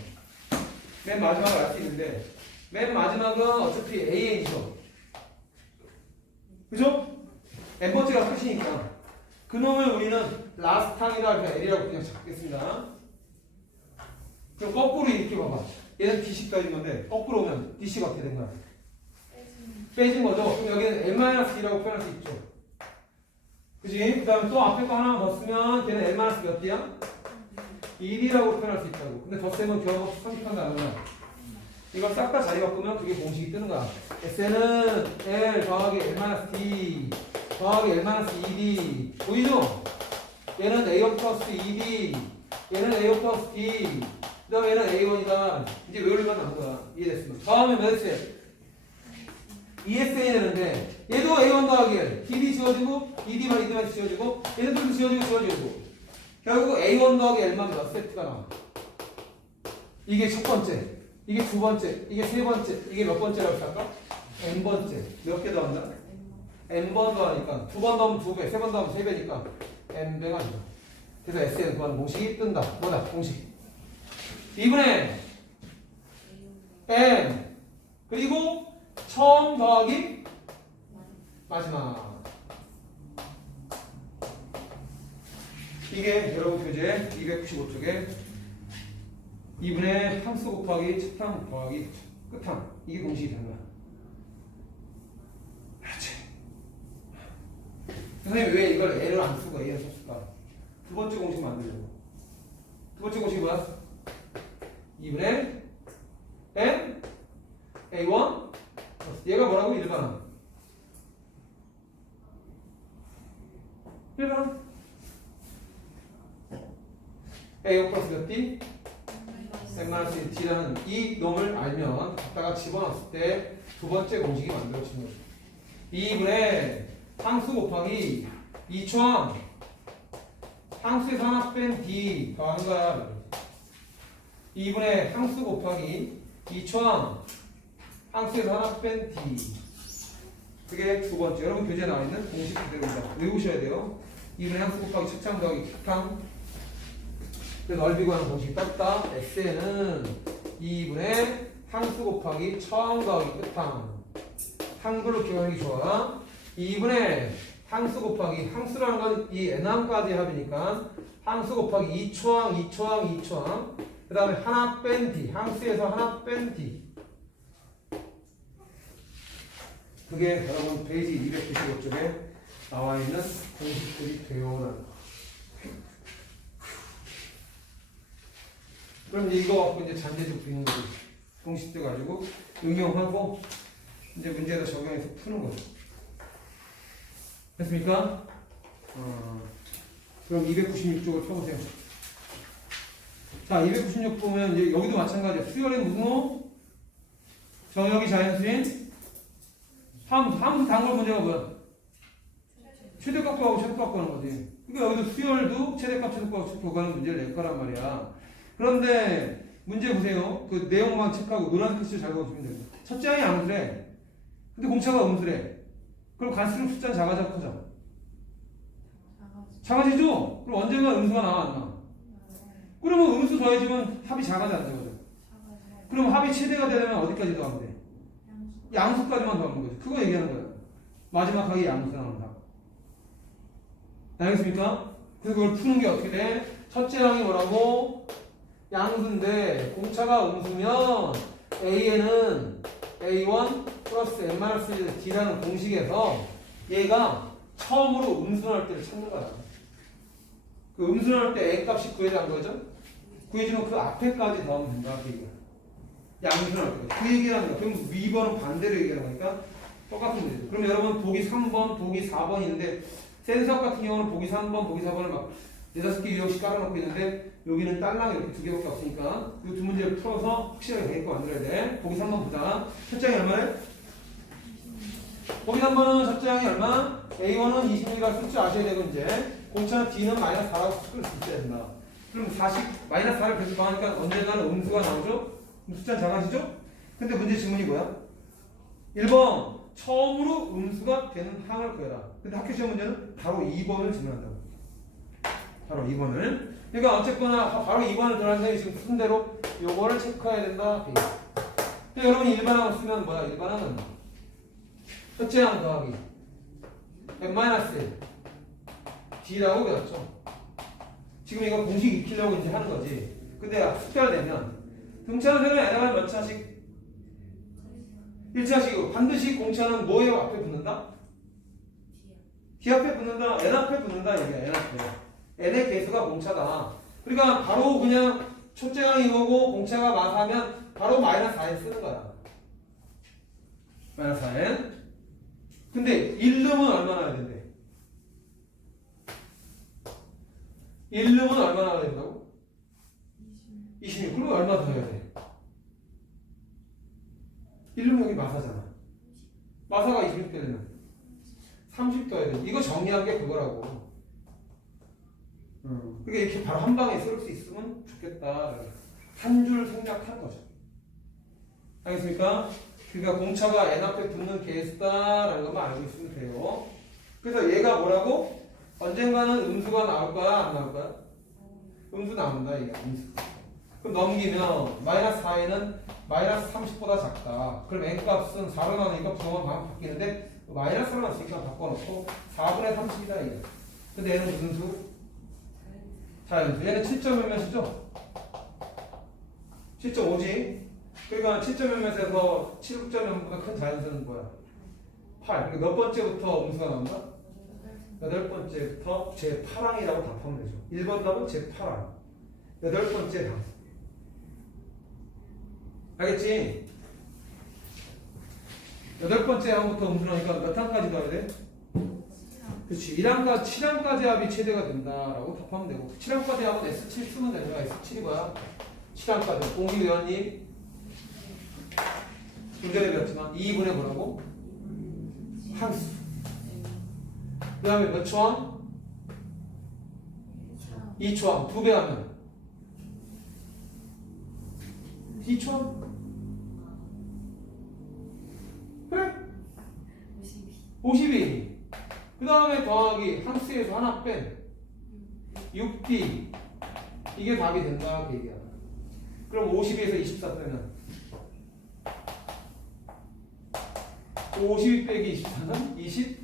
맨 마지막을 알 수 있는데 맨 마지막은 어차피 AN이죠. 그죠? n번째가 끝이니까 그놈을 우리는 last time이라 그냥 L이라고 그냥 잡겠습니다. 그럼 거꾸로 이렇게 봐봐. 얘는 D식 따진 건데 거꾸로 오면 D식 어떻게 된 거야? 빼진 거죠. 그럼 여기는 L-D라고 표현할 수 있죠. 그지? 그 다음에 또 앞에 거 하나 더 쓰면 걔는 L-몇 D야? 1이라고 표현할 수 있다고. 근데 덧셈은 겨우 선택한다는 거야. 이걸 싹 다 자리 바꾸면 그게 공식이 뜨는 거야. SN은 L 더하기 L-D 더하기 L-2D. 보이죠? 얘는 A1 플러스 2D, 얘는 A1 플러스 D, 그 다음에 얘는 A1이다. 이제 외우려면 남은 거야. 이해됐으면. 다음에 몇 S에? ESA 되는데, 얘도 A1 더하기 L, DD 지워지고, ED만 ED만 지워지고, 얘네들도 지워지고. 결국 A1 더하기 L만 몇 세트가 나와. 이게 첫 번째, 이게 두 번째, 이게 세 번째, 이게 몇 번째라고 할까? N번째. 몇 개 더한다? N번 더하니까 두 번 더하면 두 배, 세 번 더하면 세 배니까 N배가 아니다. 그래서 SN 구하는 공식이 뜬다. 뭐다? 공식. 2분의 N 그리고 처음 더하기 마지막. 이게 여러분 교재 295쪽에 2분의 함수 곱하기 첫항 더하기 끝항. 이게 공식이 되는 거야. 그렇지. 선생님 왜 이걸 L을 안 쓰고 A를 썼을까? 두 번째 공식 만들려고. 두 번째 공식이 뭐야? 2분의 N A1 얘가 뭐라고? 일반항. A1 플러스 몇 D? N-D라는 이 놈을 알면 갖다가 집어넣었을 때 두 번째 공식이 만들어지는 거죠. 2분의 상수 곱하기 2초항 상수에서 하나 뺀 D 더하는 거야. 2분의 상수 곱하기 2초항 상수에서 하나 뺀 D. 그게 두 번째. 여러분 교재에 나와 있는 공식 그대로입니다. 외우셔야 돼요. 2분의 상수 곱하기 첫항 더하기 극항. 넓이 구하는 공식이 떴다. SN은 2분의 상수 곱하기 처항 더하기 끝항. 항글로 기억하기 좋아. 2분의 항수 곱하기 항수라는 건 이 n항까지 합이니까 항수 곱하기 2초항 2초항 2초항 그 다음에 하나 뺀 D 항수에서 하나 뺀 D. 그게 여러분 페이지 295쪽에 나와 있는 공식들이 되어오는. 그럼 이거 갖고 이제 잔재적 비는 거지. 공식들 가지고 응용하고 이제 문제에다 적용해서 푸는 거죠. 됐습니까? 그럼 296쪽을 펴보세요. 자, 296 보면 이제 여기도 마찬가지야. 수열의 무등호, 정역이 자연수인, 함수 단골 문제가 뭐야? 최대값 구하고 최소값 구하는 거지. 그러니까 여기도 수열도 최대값, 최소값 구하는 문제를 낼 거란 말이야. 그런데 문제 보세요. 그 내용만 체크하고 노란색 글씨를 잘 보시면 돼요. 첫째 항이 암수래. 근데 공차가 음수래. 그럼 갈수록 숫자는 작아져 커져? 작아지죠? 그럼 언젠가 음수가 나와 안 나와? 그러면 음수 더해지면 합이 작아져 안 작아져? 그럼 합이 최대가 되려면 어디까지 더하면 돼? 양수까지만 더하는 거지. 그거 얘기하는 거예요. 마지막 항이 양수 나온다. 알겠습니까? 그래서 그걸 푸는 게 어떻게 돼? 첫째 항이 뭐라고? 양수인데 공차가 음수면 A에는 A1 플러스 N-D라는 공식에서 얘가 처음으로 음수할 때를 찾는 거야. 그 음수할 때 A 값이 구해지는 거죠? 구해지면 그 앞에까지 더하면 된다. 그 얘기야. 양수할 때. 그 얘기라는 거야. 그럼 위번은 반대로 얘기하는 거니까 똑같은 문제죠. 그럼 여러분 보기 3번, 보기 4번인데 센수학 같은 경우는 보기 3번, 보기 4번을 막 4-5개 유형씩 깔아놓고 있는데 여기는 딸랑 이렇게 두 개밖에 없으니까 이 두 문제를 풀어서 확실하게 되게끔 만들어야 돼. 보기 3번 보자. 첫째 항이 얼마래? 보기 3번은 첫째 항이 얼마? A1은 26을 쓸 줄 아셔야 되고 이제 공차 D는 마이너스 4라고 쓸 수 있어야 된다. 그럼 40, 마이너스 4를 계속 더하니까 언젠가는 음수가 나오죠? 숫자는 작아지죠? 근데 문제 질문이 뭐야? 1번 처음으로 음수가 되는 항을 구해라. 근데 학교 시험 문제는 바로 2번을 질문한다고. 바로 2번을. 그러니까 어쨌거나 바로 2번을 들어간 선생님이 지금 쓴 대로 요거를 체크해야 된다. 근데 여러분이 일반항을 쓰면 뭐야? 일반항은 첫째 항 더하기 N-D라고 배웠죠. 지금 이거 공식 익히려고 이제 하는 거지. 근데 숙달되면 등차선은 n가 몇 차씩? 1차식이고 반드시 공차는 뭐에 앞에 붙는다? D 앞에 붙는다, N 앞에 붙는다 얘기야. N 앞에. N의 개수가 공차다. 그러니까 바로 그냥 첫째가 이거고 공차가 마사면 바로 마이너스 4n 쓰는 거야. 마이너스 4n. 근데 1름은 얼마나 해야 된대? 1름은 얼마나 해야 된다고? 26. 그러면 얼마 더 해야 돼? 1름 여기 마사잖아. 마사가 26 되면 30 더해야 돼. 이거 정리한 게 그거라고. 그러니까 이렇게 바로 한 방에 쓸 수 있으면 좋겠다. 한 줄 생각한 거죠. 알겠습니까? 그러니까 공차가 n 앞에 붙는 개수다라는 것만 알고 있으면 돼요. 그래서 얘가 뭐라고? 언젠가는 음수가 나올 거야, 안 나올 거야? 음수 나온다, 이게 음수. 그럼 넘기면 마이너스 4에는 마이너스 30보다 작다. 그럼 n 값은 4로 나오니까 부동은 방금 바뀌는데 마이너스로 나왔으니까 바꿔놓고 4분의 30이다 이게. 근데 얘는 무슨 수? 자연수. 얘는 7점 몇 몇이죠? 7.5지. 그러니까 7점 몇 몇에서 7점 몇보다 큰 자연수는 뭐야? 8. 그러니까 몇 번째부터 음수가 나온다? 8번째부터 제8항이라고 답하면 되죠. 1번 답은 제8항. 8번째 당. 알겠지? 8번째 항부터 음수라니까 몇 항까지 가야 돼? 그렇지. 1항까지, 7항까지 합이 최대가 된다라고 답하면 되고 7항까지 합은 S7 쓰면 되는 거야. S7이 뭐야? 7항까지. 공기위원님 좀 전에 배웠지만 2분의 뭐라고? 항수. 그 다음에 몇 초항? 2초항. 2배 하면 2초항? 그래? 52. 그 다음에 더하기 항수에서 하나 뺀 6D. 이게 답이 된다 그 얘기야. 그럼 52에서 24 빼면 52 빼기 24는 20?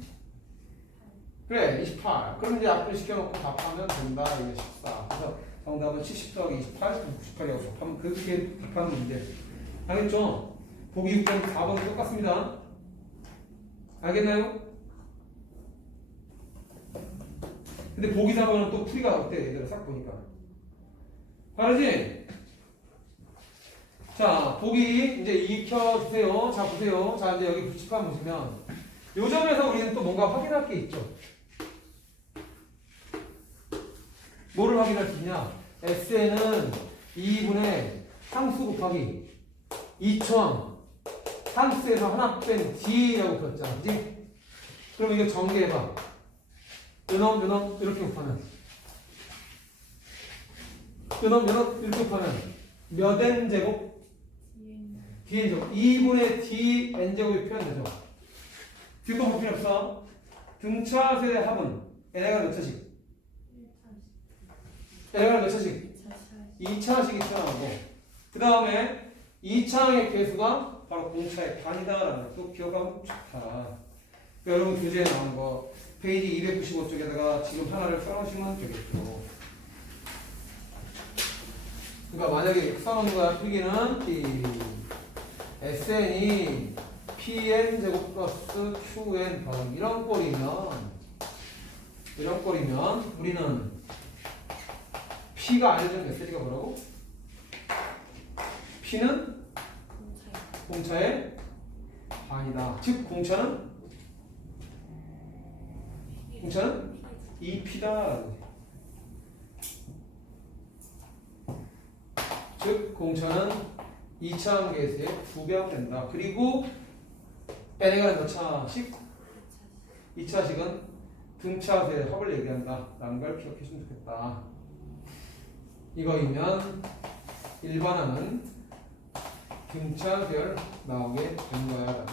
그래 28. 그럼 이제 앞을 시켜놓고 답하면 된다 이게 14. 그래서 정답은 70 더하기 28, 98이라고 접하면 그렇게 답하는 문제. 알겠죠? 보기 6번 4번은 똑같습니다. 알겠나요? 근데 보기 4번은 또 풀이가 어때? 얘들아 싹 보니까 다르지? 자 보기 이제 익혀주세요. 자 보세요. 자 이제 여기 붙임판 보시면 요 점에서 우리는 또 뭔가 확인할 게 있죠. 뭐를 확인할 수 있냐? S에는 2분의 상수 곱하기 2천 상수에서 하나 뺀 D라고 풀었잖아. 그치? 그럼 이거 전개해봐. 요놈 이렇게 곱하면 요놈 이렇게 곱하면 몇 N제곱? Dn제곱 2분의 Dn제곱이 표현되죠. 뒤로 볼 필요 없어. 등차수의 합은 N가 몇 차씩? N가 몇 차씩? 2차식이 튀어나오고 그 다음에 2차항의 개수가 바로 공차의 반이다라는 것도 기억하면 좋다. 그러니까 여러분 교재에 나온 거 페이지 295쪽에다가 지금 하나를 써놓으시면 되겠죠. 그러니까 만약에 써놓는 거야. 필기는 SN이 PN 제곱 플러스 QN 더하기 이런 꼴이면 우리는 P가 알려준 메시지가 뭐라고? P는 공차의 반이다. 즉 공차는 2P다. 즉 공차는 2차항 개수의 2배가 된다. 그리고 N가 몇 차씩? 2차식은 등차수의 합을 얘기한다 라는 걸 기억해주면 좋겠다. 이거이면 일반항은 등차수열 나오게 된 거야.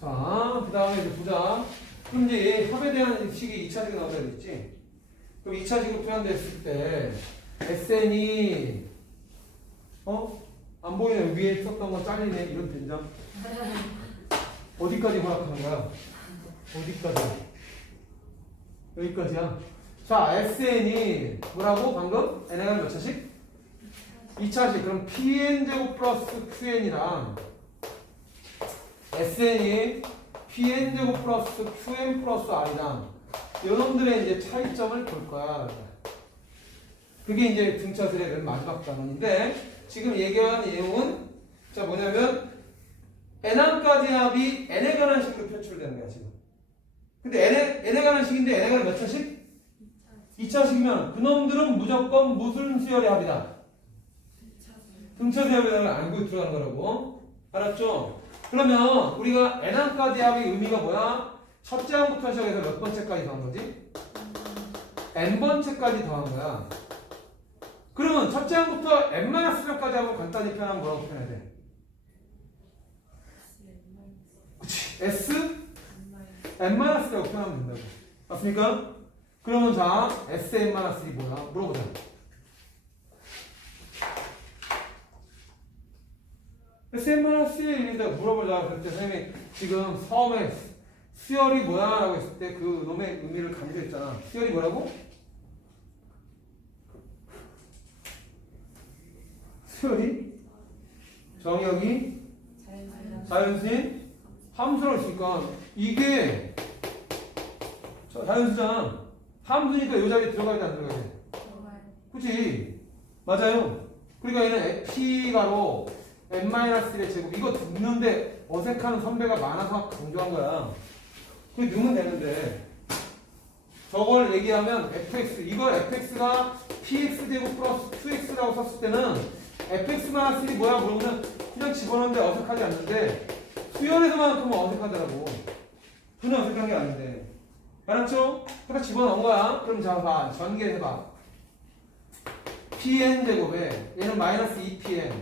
자, 그 다음에 이제 보자. 그럼 이제 합에 대한 식이 2차식이 나온다 그랬지? 그럼 2차식으로 표현됐을 때 SN이 안 보이네. 위에 썼던 거 잘리네. 이런 된장. 어디까지 허락하는 거야? 어디까지? 여기까지야. 자, SN이 뭐라고 방금? n가 몇 차씩? 2차씩. 그럼 PN제곱 플러스 QN이랑 SN이 PN제곱 플러스 QN 플러스 R이랑 이놈들의 이제 차이점을 볼 거야. 그게 이제 등차들의 맨 마지막 단원인데 지금 얘기한 내용은 자 뭐냐면 n항까지 합이 n에 관한 식으로 표출되는 거야 지금. 근데 n에 관한 식인데 n에 관한 몇 차식? 2차식이면 그놈들은 무조건 무슨 수열의 합이다? 등차 수열의 합을 알고 들어가는 거라고. 알았죠? 그러면 우리가 n항까지 합의 의미가 뭐야? 첫째 항부터 시작해서 몇 번째까지 더한 거지? n번째까지 더한 거야. 그러면 첫째 항부터 n-몇까지 하면 간단히 표현하면 뭐라고 표현해야 돼? 그치? S? n-라고 표현하면 된다고. 맞습니까? 그러면 자, Sn-1이 뭐야? 물어보자. Sn-1에 대해 물어보자. 그때 선생님이 지금 처음에 수열이 뭐야? 라고 했을 때 그 놈의 의미를 강조했잖아. 수열이 뭐라고? 수열이? 정역이? 자연수인? 함수라고 했으니까 이게 자연수잖아. 함수니까 이 자리에 들어가야 돼, 안 들어가야 돼? 그치? 맞아요. 그러니까 얘는 P가로 n-1의 제곱. 이거 듣는데 어색한 선배가 많아서 강조한 거야. 그게 넣으면 되는데 저걸 얘기하면 fx, 이걸 fx가 px제곱 플러스 qx라고 썼을 때는 fx-1이 뭐야 물어보면 그냥 집어넣는데 어색하지 않는데 수열에서만 하면 어색하더라고. 전혀 어색한 게 아닌데. 알았죠? 그러니까 집어넣은 거야. 그럼 자, 봐. 전개해봐. pn제곱에 얘는 마이너스 2pn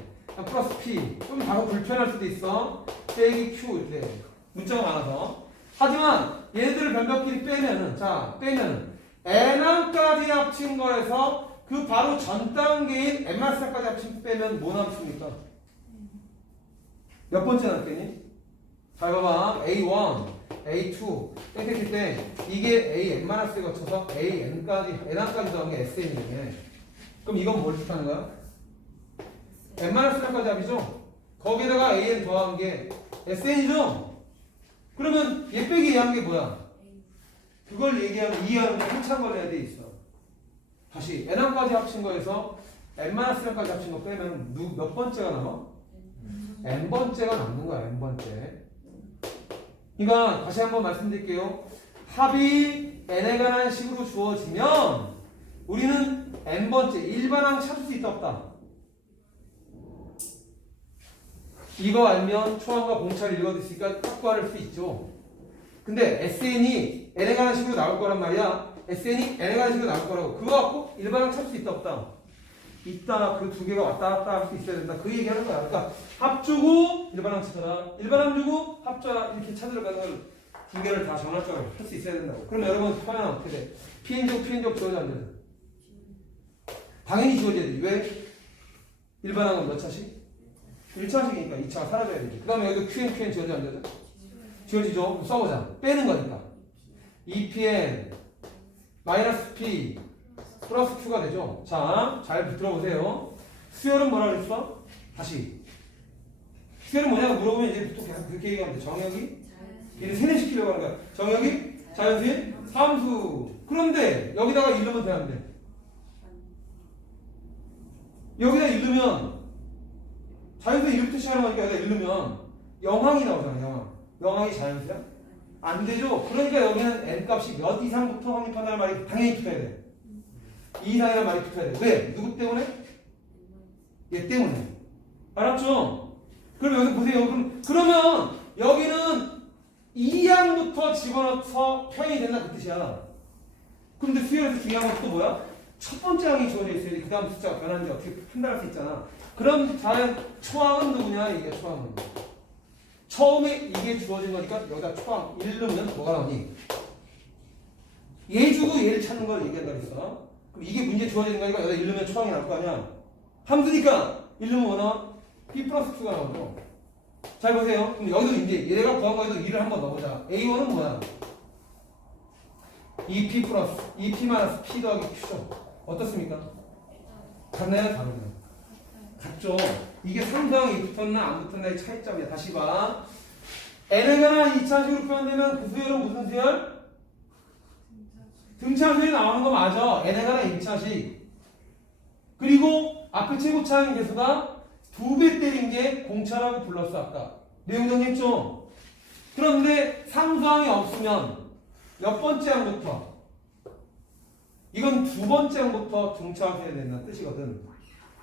플러스 p. 좀 다소 불편할 수도 있어. 빼기 q 이렇게 문자가 많아서. 하지만 얘들을 변별끼리 빼면은 자 빼면은 n항까지 합친 거에서 그 바로 전 단계인 n-까지 합친 빼면 뭐 남습니까? 몇 번째 남겠니? 잘 봐봐. A1, A2 땡땡일 때 이게 A n-에 거쳐서 A n까지 n항까지 더한 게 SN이네. 그럼 이건 뭘 뜻하는 거야? n-까지 합이죠? 거기다가 AN 더한 게 SN이죠? 그러면 얘 빼기 얘한 게 뭐야? 그걸 얘기하면 이해하는 게 한참 걸려야 돼 있어. 다시 n항까지 합친 거에서 n-까지 합친 거 빼면 몇 번째가 남아? n번째가 남는 거야. n번째. 그러니까 다시 한번 말씀드릴게요. 합이 n에 관한 식으로 주어지면 우리는 n번째 일반항 찾을 수 있다 없다? 이거 알면 초항과 공차를 읽어드으니까 확보할 수 있죠. 근데 SN이 n에 관한 식으로 나올 거란 말이야. SN이 n에 관한 식으로 나올 거라고. 그거 갖고 일반항 찾을 수 있다 없다? 있다. 그 두 개가 왔다 갔다 할 수 있어야 된다. 그 얘기하는 거야. 그러니까 합 주고 일반항 찾아라. 일반항 주고 합 줘라. 이렇게 찾으러 가는 걸 두 개를 다 전환적으로 할 수 있어야 된다고. 그럼 여러분 표현은 어떻게 돼? PN제곱 지워져 안 돼? 당연히 지워져야 돼. 왜? 일반항은 몇 차씩? 1차식이니까 2차가 사라져야 되지. 그 다음에 여기도 QN 지워져 안 되죠? 지워지죠? 써보자. 빼는 거니까. 2PN 마이너스 P 플러스 Q가 되죠. 자, 잘 들어보세요. 수열은 뭐라 그랬어? 다시. 수열은 뭐냐고 물어보면 이제부터 계속 그렇게 얘기하면 돼. 정역이? 얘를 세뇌시키려고 하는 거야. 정역이? 자연수인? 함수. 그런데 여기다가 이르면 돼, 안 돼? 여기다 이르면 자연수인 1부터 시작하는 거니까 여기다 이르면 영항이 나오잖아. 영항. 영항이 자연수야? 안 되죠. 그러니까 여기는 n값이 몇 이상부터 확립한다는 말이 당연히 붙어야 돼. 2 이상이라는 말이 붙어야 돼. 왜? 누구 때문에? 얘 때문에. 알았죠? 그럼 여기 보세요. 그러면 여기는 2항부터 집어넣어서 표현이 된다 그 뜻이야. 그런데 수열에서 중요한 건 또 뭐야? 첫 번째 항이 주어져 있어야지 그 다음 숫자가 변하는지 어떻게 판단할 수 있잖아. 그럼 자연 초항은 누구냐? 이게 초항은. 처음에 이게 주어진 거니까 여기다 초항 1 넣으면 뭐가 나오니? 얘 주고 얘를 찾는 걸 얘기한다 그랬어. 그럼 이게 문제 주어지는 거니까 여기다 1 넣으면 초항이 나올 거 아니야. 함수니까 1 넣으면 뭐 나와? P 플러스 Q가 나오죠. 잘 보세요. 그럼 여기도 이제 얘가 구한 거에도 2를 한번 넣어보자. A1은 뭐야? 2P 플러스 2P 마이너스 P 더하기 Q죠. 어떻습니까? 같나요? 다르나요? 같죠. 이게 상수항이 붙었나 안 붙었나의 차이점이야. 다시 봐. n에가나 2차식으로 표현되면 그 수열은 무슨 수열? 등차 수열이 나오는 거 맞아. n에가나 1차식. 그리고 앞에 최고차항 개수가 2배 때린 게 공차라고 불렀어 아까. 내용 정리했죠? 그런데 상수항이 없으면 몇 번째 항부터? 이건 두 번째 항부터 등차해야 된다는 뜻이거든.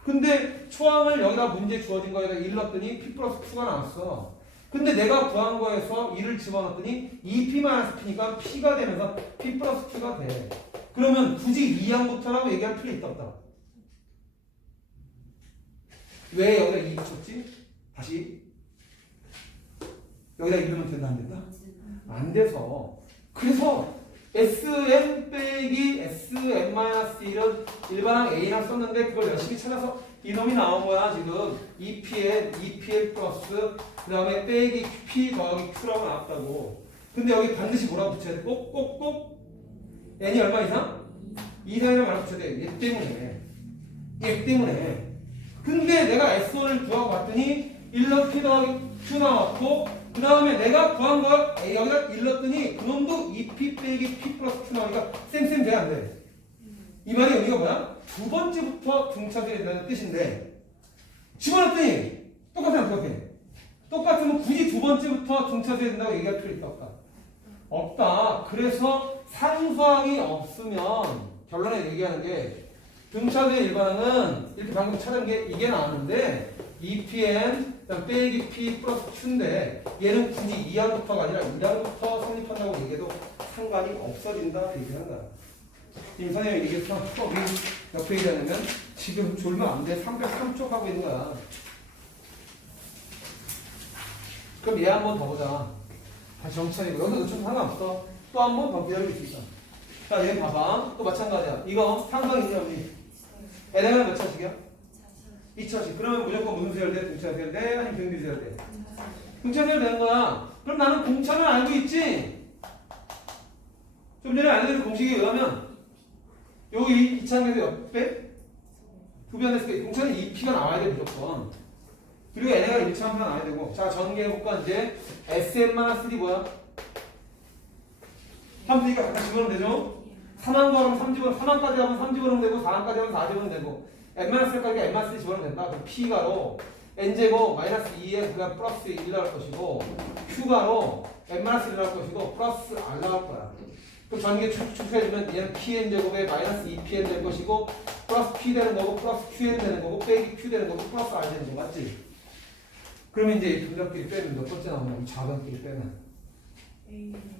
근데 초항을 여기다 문제 주어진 거에다 1 넣었더니 P 플러스 Q가 나왔어. 근데 내가 구한 거에서 1을 집어넣었더니 2P-P니까 P가 되면서 P 플러스 Q가 돼. 그러면 굳이 2항부터라고 얘기할 필요 있다 없다. 왜 여기다 2 붙였지? 다시 여기다 1 넣으면 된다 안 된다? 안 돼서. 그래서 SM 빼기 SM-1은 일반항 A랑 썼는데 그걸 열심히 찾아서 이놈이 나온 거야 지금. EPN 플러스 그 다음에 빼기 P 더하기 Q라고 나왔다고. 근데 여기 반드시 뭐라고 붙여야 돼? 꼭꼭꼭 N이 얼마 이상? 2 이상이면 뭐라고 붙여야 돼? 얘 때문에. 얘 때문에. 근데 내가 S1을 구하고 봤더니 1러 P 더하기 Q 나왔고 그 다음에 내가 구한 걸 여기다 1 넣었더니 그놈도 2P 빼기 P 플러스 Q 나오니까 쌤 돼 안 돼? 이 말이 의미가 뭐야? 두 번째부터 등차돼야 된다는 뜻인데 집어넣었더니 똑같아 똑같아. 똑같으면 굳이 두 번째부터 등차돼야 된다고 얘기할 필요 있다 없다? 없다. 그래서 상수항이 없으면 결론에 얘기하는 게 등차대 일반항은 이렇게 방금 찾은 게 이게 나왔는데 EPN 그다음 빼기 P 플러스 Q인데 얘는 굳이 2항부터가 아니라 1항부터 성립한다고 얘기해도 상관이 없어진다 얘기하는 거야. 지금 선생님이 얘기했어. 수업이 몇 페이지냐면 지금 졸면 안 돼. 303쪽 하고 있는 거야. 그럼 얘 한 번 더 보자. 다시 정차리고 여기서 좀 상관없어. 또 한 번 더 기다리고 있으니까. 자, 얘 봐봐. 또 마찬가지야. 이거 상상 있냐 우리? n에는 몇 차식이야? 2차식. 그러면 무조건 무슨 수열돼? 등차 수열돼? 아니면 등비 수열돼? 등차 수열 되는 거야. 그럼 나는 공차는 알고 있지? 좀 전에 알려드린 공식에 의하면 여기 이차항에서 몇 배? 2배 안 했을 때 공차는 2P가 나와야 돼 무조건. 그리고 n가 1차항 나와야 되고. 자, 전개해볼까 이제. SM-3 뭐야? 3P니까 각각 집어넣으면 되죠? 3항 거하면 3까지 하면 3 집어넣으면 되고 4항까지 하면 4 집어넣으면 되고 n-1까지 n-3 집어넣으면 된다. 그럼 P가로 n제곱 마이너스 2에 그냥 플러스 1 나올 것이고 Q가로 n-1 나올 것이고 플러스 R 나올 거야. 그럼 전개 축소해주면 얘는 Pn제곱에 마이너스 2Pn 될 것이고 플러스 P 되는 거고 플러스 Qn 되는 거고 빼기 Q 되는 거고 플러스 R 되는 거 맞지? 그러면 이제 이 분자끼리 빼면 몇 번째 나오냐? 이 좌변끼리 빼면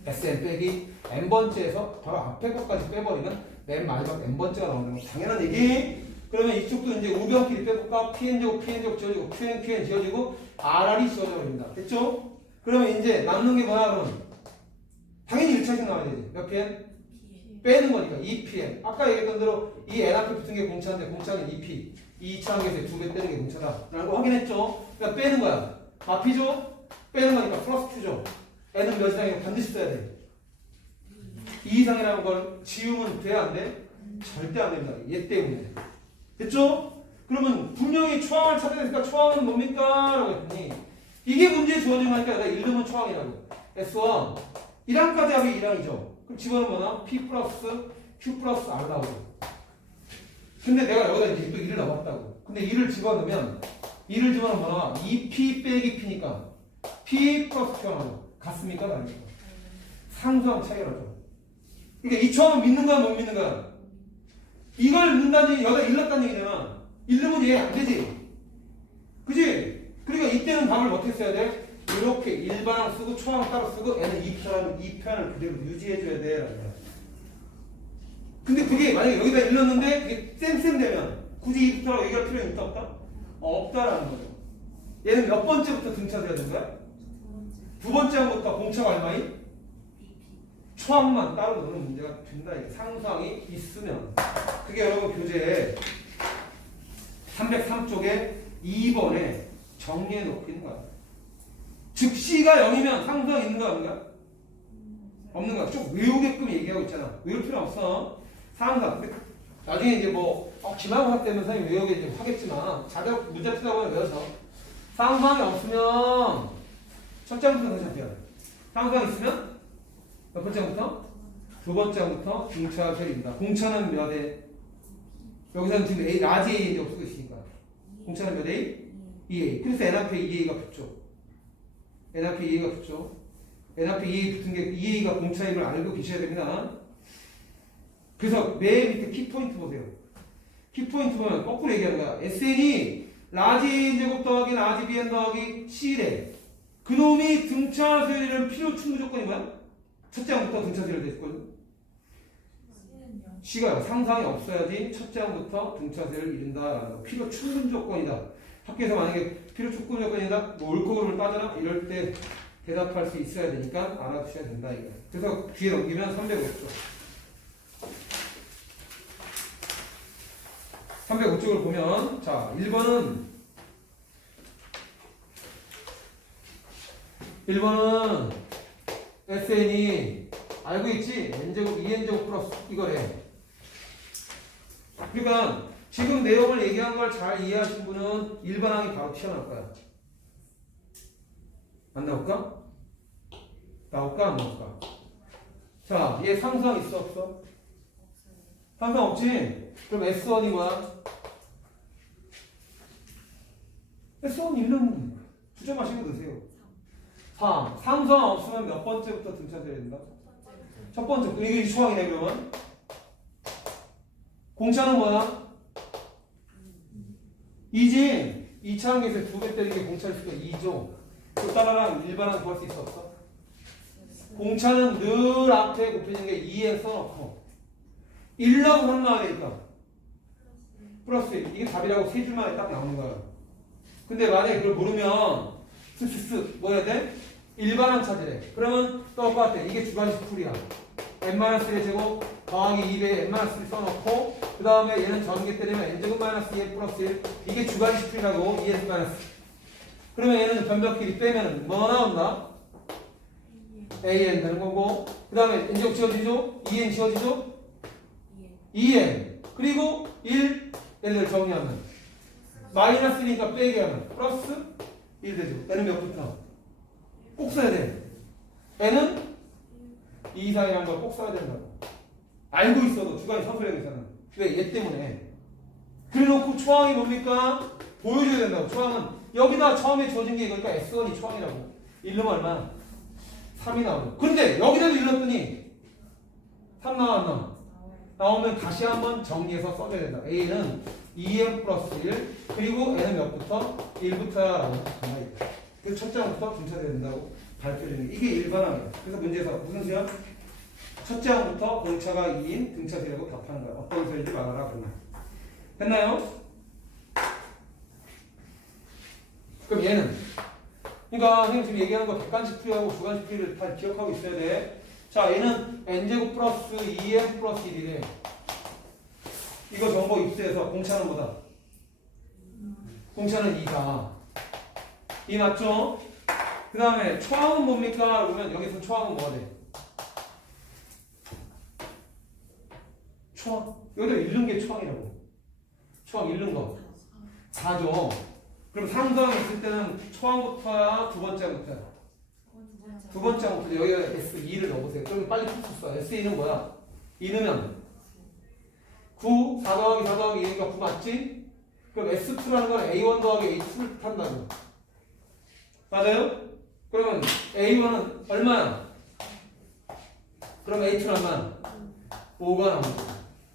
Sn 빼기 n번째에서 바로 앞에 것까지 빼버리면 맨 마지막 n번째가 나오는 거 당연한 얘기. 그러면 이쪽도 이제 우변끼리 빼볼까? Pn제곱 지워지고 QN 지워지고 RR이 지워져 버립니다. 됐죠? 그러면 이제 남는 게 뭐야 그럼? 당연히 1차식 나와야 되지. 몇 pn? 빼는 거니까 2pn. 아까 얘기했던 대로 이 n 앞에 붙은 게 공차인데 공차는 2p. 2차항에서 2배 빼는 게 공차다 라는 거 확인했죠? 그러니까 빼는 거야. 아 p죠? 빼는 거니까 플러스 q죠. n은 몇 이상이고 반드시 써야 돼. 2 이상이라는 걸 지우면 돼 안 돼? 절대 안 됩니다. 얘 때문에. 됐죠? 그러면 분명히 초항을 찾아야 되니까 초항은 뭡니까? 라고 했더니 이게 문제에 주어진 거니까 내가 1 넣으면 초항이라고. S1 1항까지 하면 1항이죠. 그럼 집어넣으면 뭐나? P 플러스 Q 플러스 R 나오고. 근데 내가 여기다 이제 1을 넣어봤다고. 근데 2를 집어넣으면 2를 집어넣으면 뭐나? 2P 빼기 P니까 P 플러스 Q가 나오고. 같습니까? 다릅니까? 상수항 차이가 나죠. 그러니까 이 초항은 믿는 거야 못 믿는 거야? 이걸 넣는다는 얘기, 여기다 1 넣었다는 얘기잖아. 1 넣으면 얘 안 되지. 그지? 그러니까 이때는 답을 어떻게 써야 돼? 이렇게 일반항 쓰고 초항 따로 쓰고 얘는 이 표현을 그대로 유지해줘야 돼. 근데 그게 만약에 여기다 1 넣었는데 그게 쌤쌤되면 굳이 2부터라고 얘기할 필요는 있다 없다? 없다라는 거죠. 얘는 몇 번째부터 등차돼야 되는 거야? 두 번째 항부터 공차가 얼마인? 초항만 따로 노는 문제가 된다. 이게 상수항이 있으면. 그게 여러분 교재에 303쪽에 2번에 정리해 놓고 있는 거야. 즉시가 0이면 상수항 있는 거야, 없는 거야? 없는 거야. 쭉 외우게끔 얘기하고 있잖아. 외울 필요 없어. 상수항. 근데 나중에 이제 뭐 기말고사 때문에 선생님 외우게 이제 하겠지만 자료 문제 풀다 보면 외워서 상수항이 없으면 첫 장부터 다시 할게요. 상수항 있으면 몇 번째부터? 두 번째부터 등차수를 이룬다. 공차는 몇 에? 여기서는 지금 A, 라지 A 이제 쓰고 있으니까. 공차는 몇 A? 2A. 그래서 N 앞에 2A가 붙죠. N 앞에 2A가 붙죠. N 앞에 2A 붙은 게 2A가 공차인 걸 알고 계셔야 됩니다. 그래서 맨 밑에 키포인트 보세요. 키포인트 보면 거꾸로 얘기하는 거야. SN이 라지 A 제곱 더하기 라지 BN 더하기 C래. 그놈이 등차수를 이루는 필요 충분 조건이 뭐야? 첫째 항부터 등차수를 됐거든. C가 상상이 없어야지 첫째 항부터 등차수를 이룬다라는 거. 필요 충분 조건이다. 학교에서 만약에 필요 충분 조건이다, 뭐 옳고 그름을 따져라 이럴 때 대답할 수 있어야 되니까 알아두셔야 된다 이거. 그래서 뒤에 넘기면 305쪽. 305쪽을 보면 자 1번은 SN이 알고 있지? n제곱 2n제곱 플러스 이거래. 그러니까 지금 내용을 얘기한 걸 잘 이해하신 분은 일반항이 바로 튀어나올 거야. 안 나올까? 나올까 안 나올까? 자, 얘 상수항 있어 없어? 상수항 없지? 그럼 S1이 뭐야? S1 있는 주점하시고 드세요. 3. 상수항 없으면 몇 번째부터 등차돼야 된다? 첫 번째. 이게 초항이네 그러면. 공차는 뭐야? 2지. 2차항에서 2배 때리는 게 공차일 수가 2죠. 그 따라랑 일반항 구할 수 있어 없어? 공차는 늘 앞에 곱해지는 게 2에 써놓고 1라고 3 나와야 되니까 플러스 1. 이게 답이라고 세 줄만에 딱 나오는 거야. 근데 만약에 그걸 모르면 뭐 해야 돼? 일반항 찾으래. 그러면 똑같아. 이게 주관식 풀이야. n-1의 제곱 더하기 2배 n-1 써놓고 그 다음에 얘는 전개 때리면 n제곱 마이너스 2n 플러스 1 이게 주관식 풀이라고 2n 마이너스. 그러면 얘는 변별끼리 빼면 뭐 나온다? an 되는 거고 그 다음에 n제곱 지워지죠? 2n 지워지죠? 2n 그리고 1 얘를 정리하면 마이너스니까 빼게 하면 플러스 1 되죠. n은 몇 부터? 꼭 써야 돼. n은 2 이상이라는 걸 꼭 써야 된다고. 알고 있어도 주관이 서술형에서는. 왜? 얘 때문에. 그래놓고 초항이 뭡니까? 보여줘야 된다고. 초항은 여기다 처음에 주어진 게 이거니까 S1이 초항이라고. 이르면 얼마? 3이 나오고. 근데 여기다도 일렀더니 3 나왔나? 나오면 다시 한번 정리해서 써줘야 된다. A는 2n 플러스 1 그리고 n은 몇부터? 1부터야 라고 합니다. 그래서 첫 장부터 등차돼야 된다고 밝혀주는 게 이게 일반항이에요. 그래서 문제에서 무슨 수야? 첫 장부터 공차가 2인 등차되라고 답하는 거야. 어떤 소리인지 말하라 그러나. 됐나요? 그럼 얘는 그러니까 선생님 지금 얘기하는 거 객관식 풀이하고 주관식 풀이를 다 기억하고 있어야 돼. 자 얘는 n제곱 플러스 2n 플러스 1이래. 이거 정보 입수해서 공차는 뭐다? 공차는 2다. 2 맞죠? 그 다음에 초항은 뭡니까? 그러면 여기서 초항은 뭐가 돼? 초항. 여기다 잃는 게 초항이라고. 초항 잃는 거. 4죠. 그럼 상수항이 있을 때는 초항부터야 두 번째부터야? 두 번째부터 여기가 S2를 넣어보세요. 그럼 빨리 풀 수 있어. S2는 뭐야? 2 넣으면 9, 4 더하기 4 더하기 2가 9 맞지? 그럼 S2라는 건 A1 더하기 A2를 탄다고. 맞아요? 그러면 A1은 얼마야? 그럼 A2는 얼마야? 5가 나옵니다.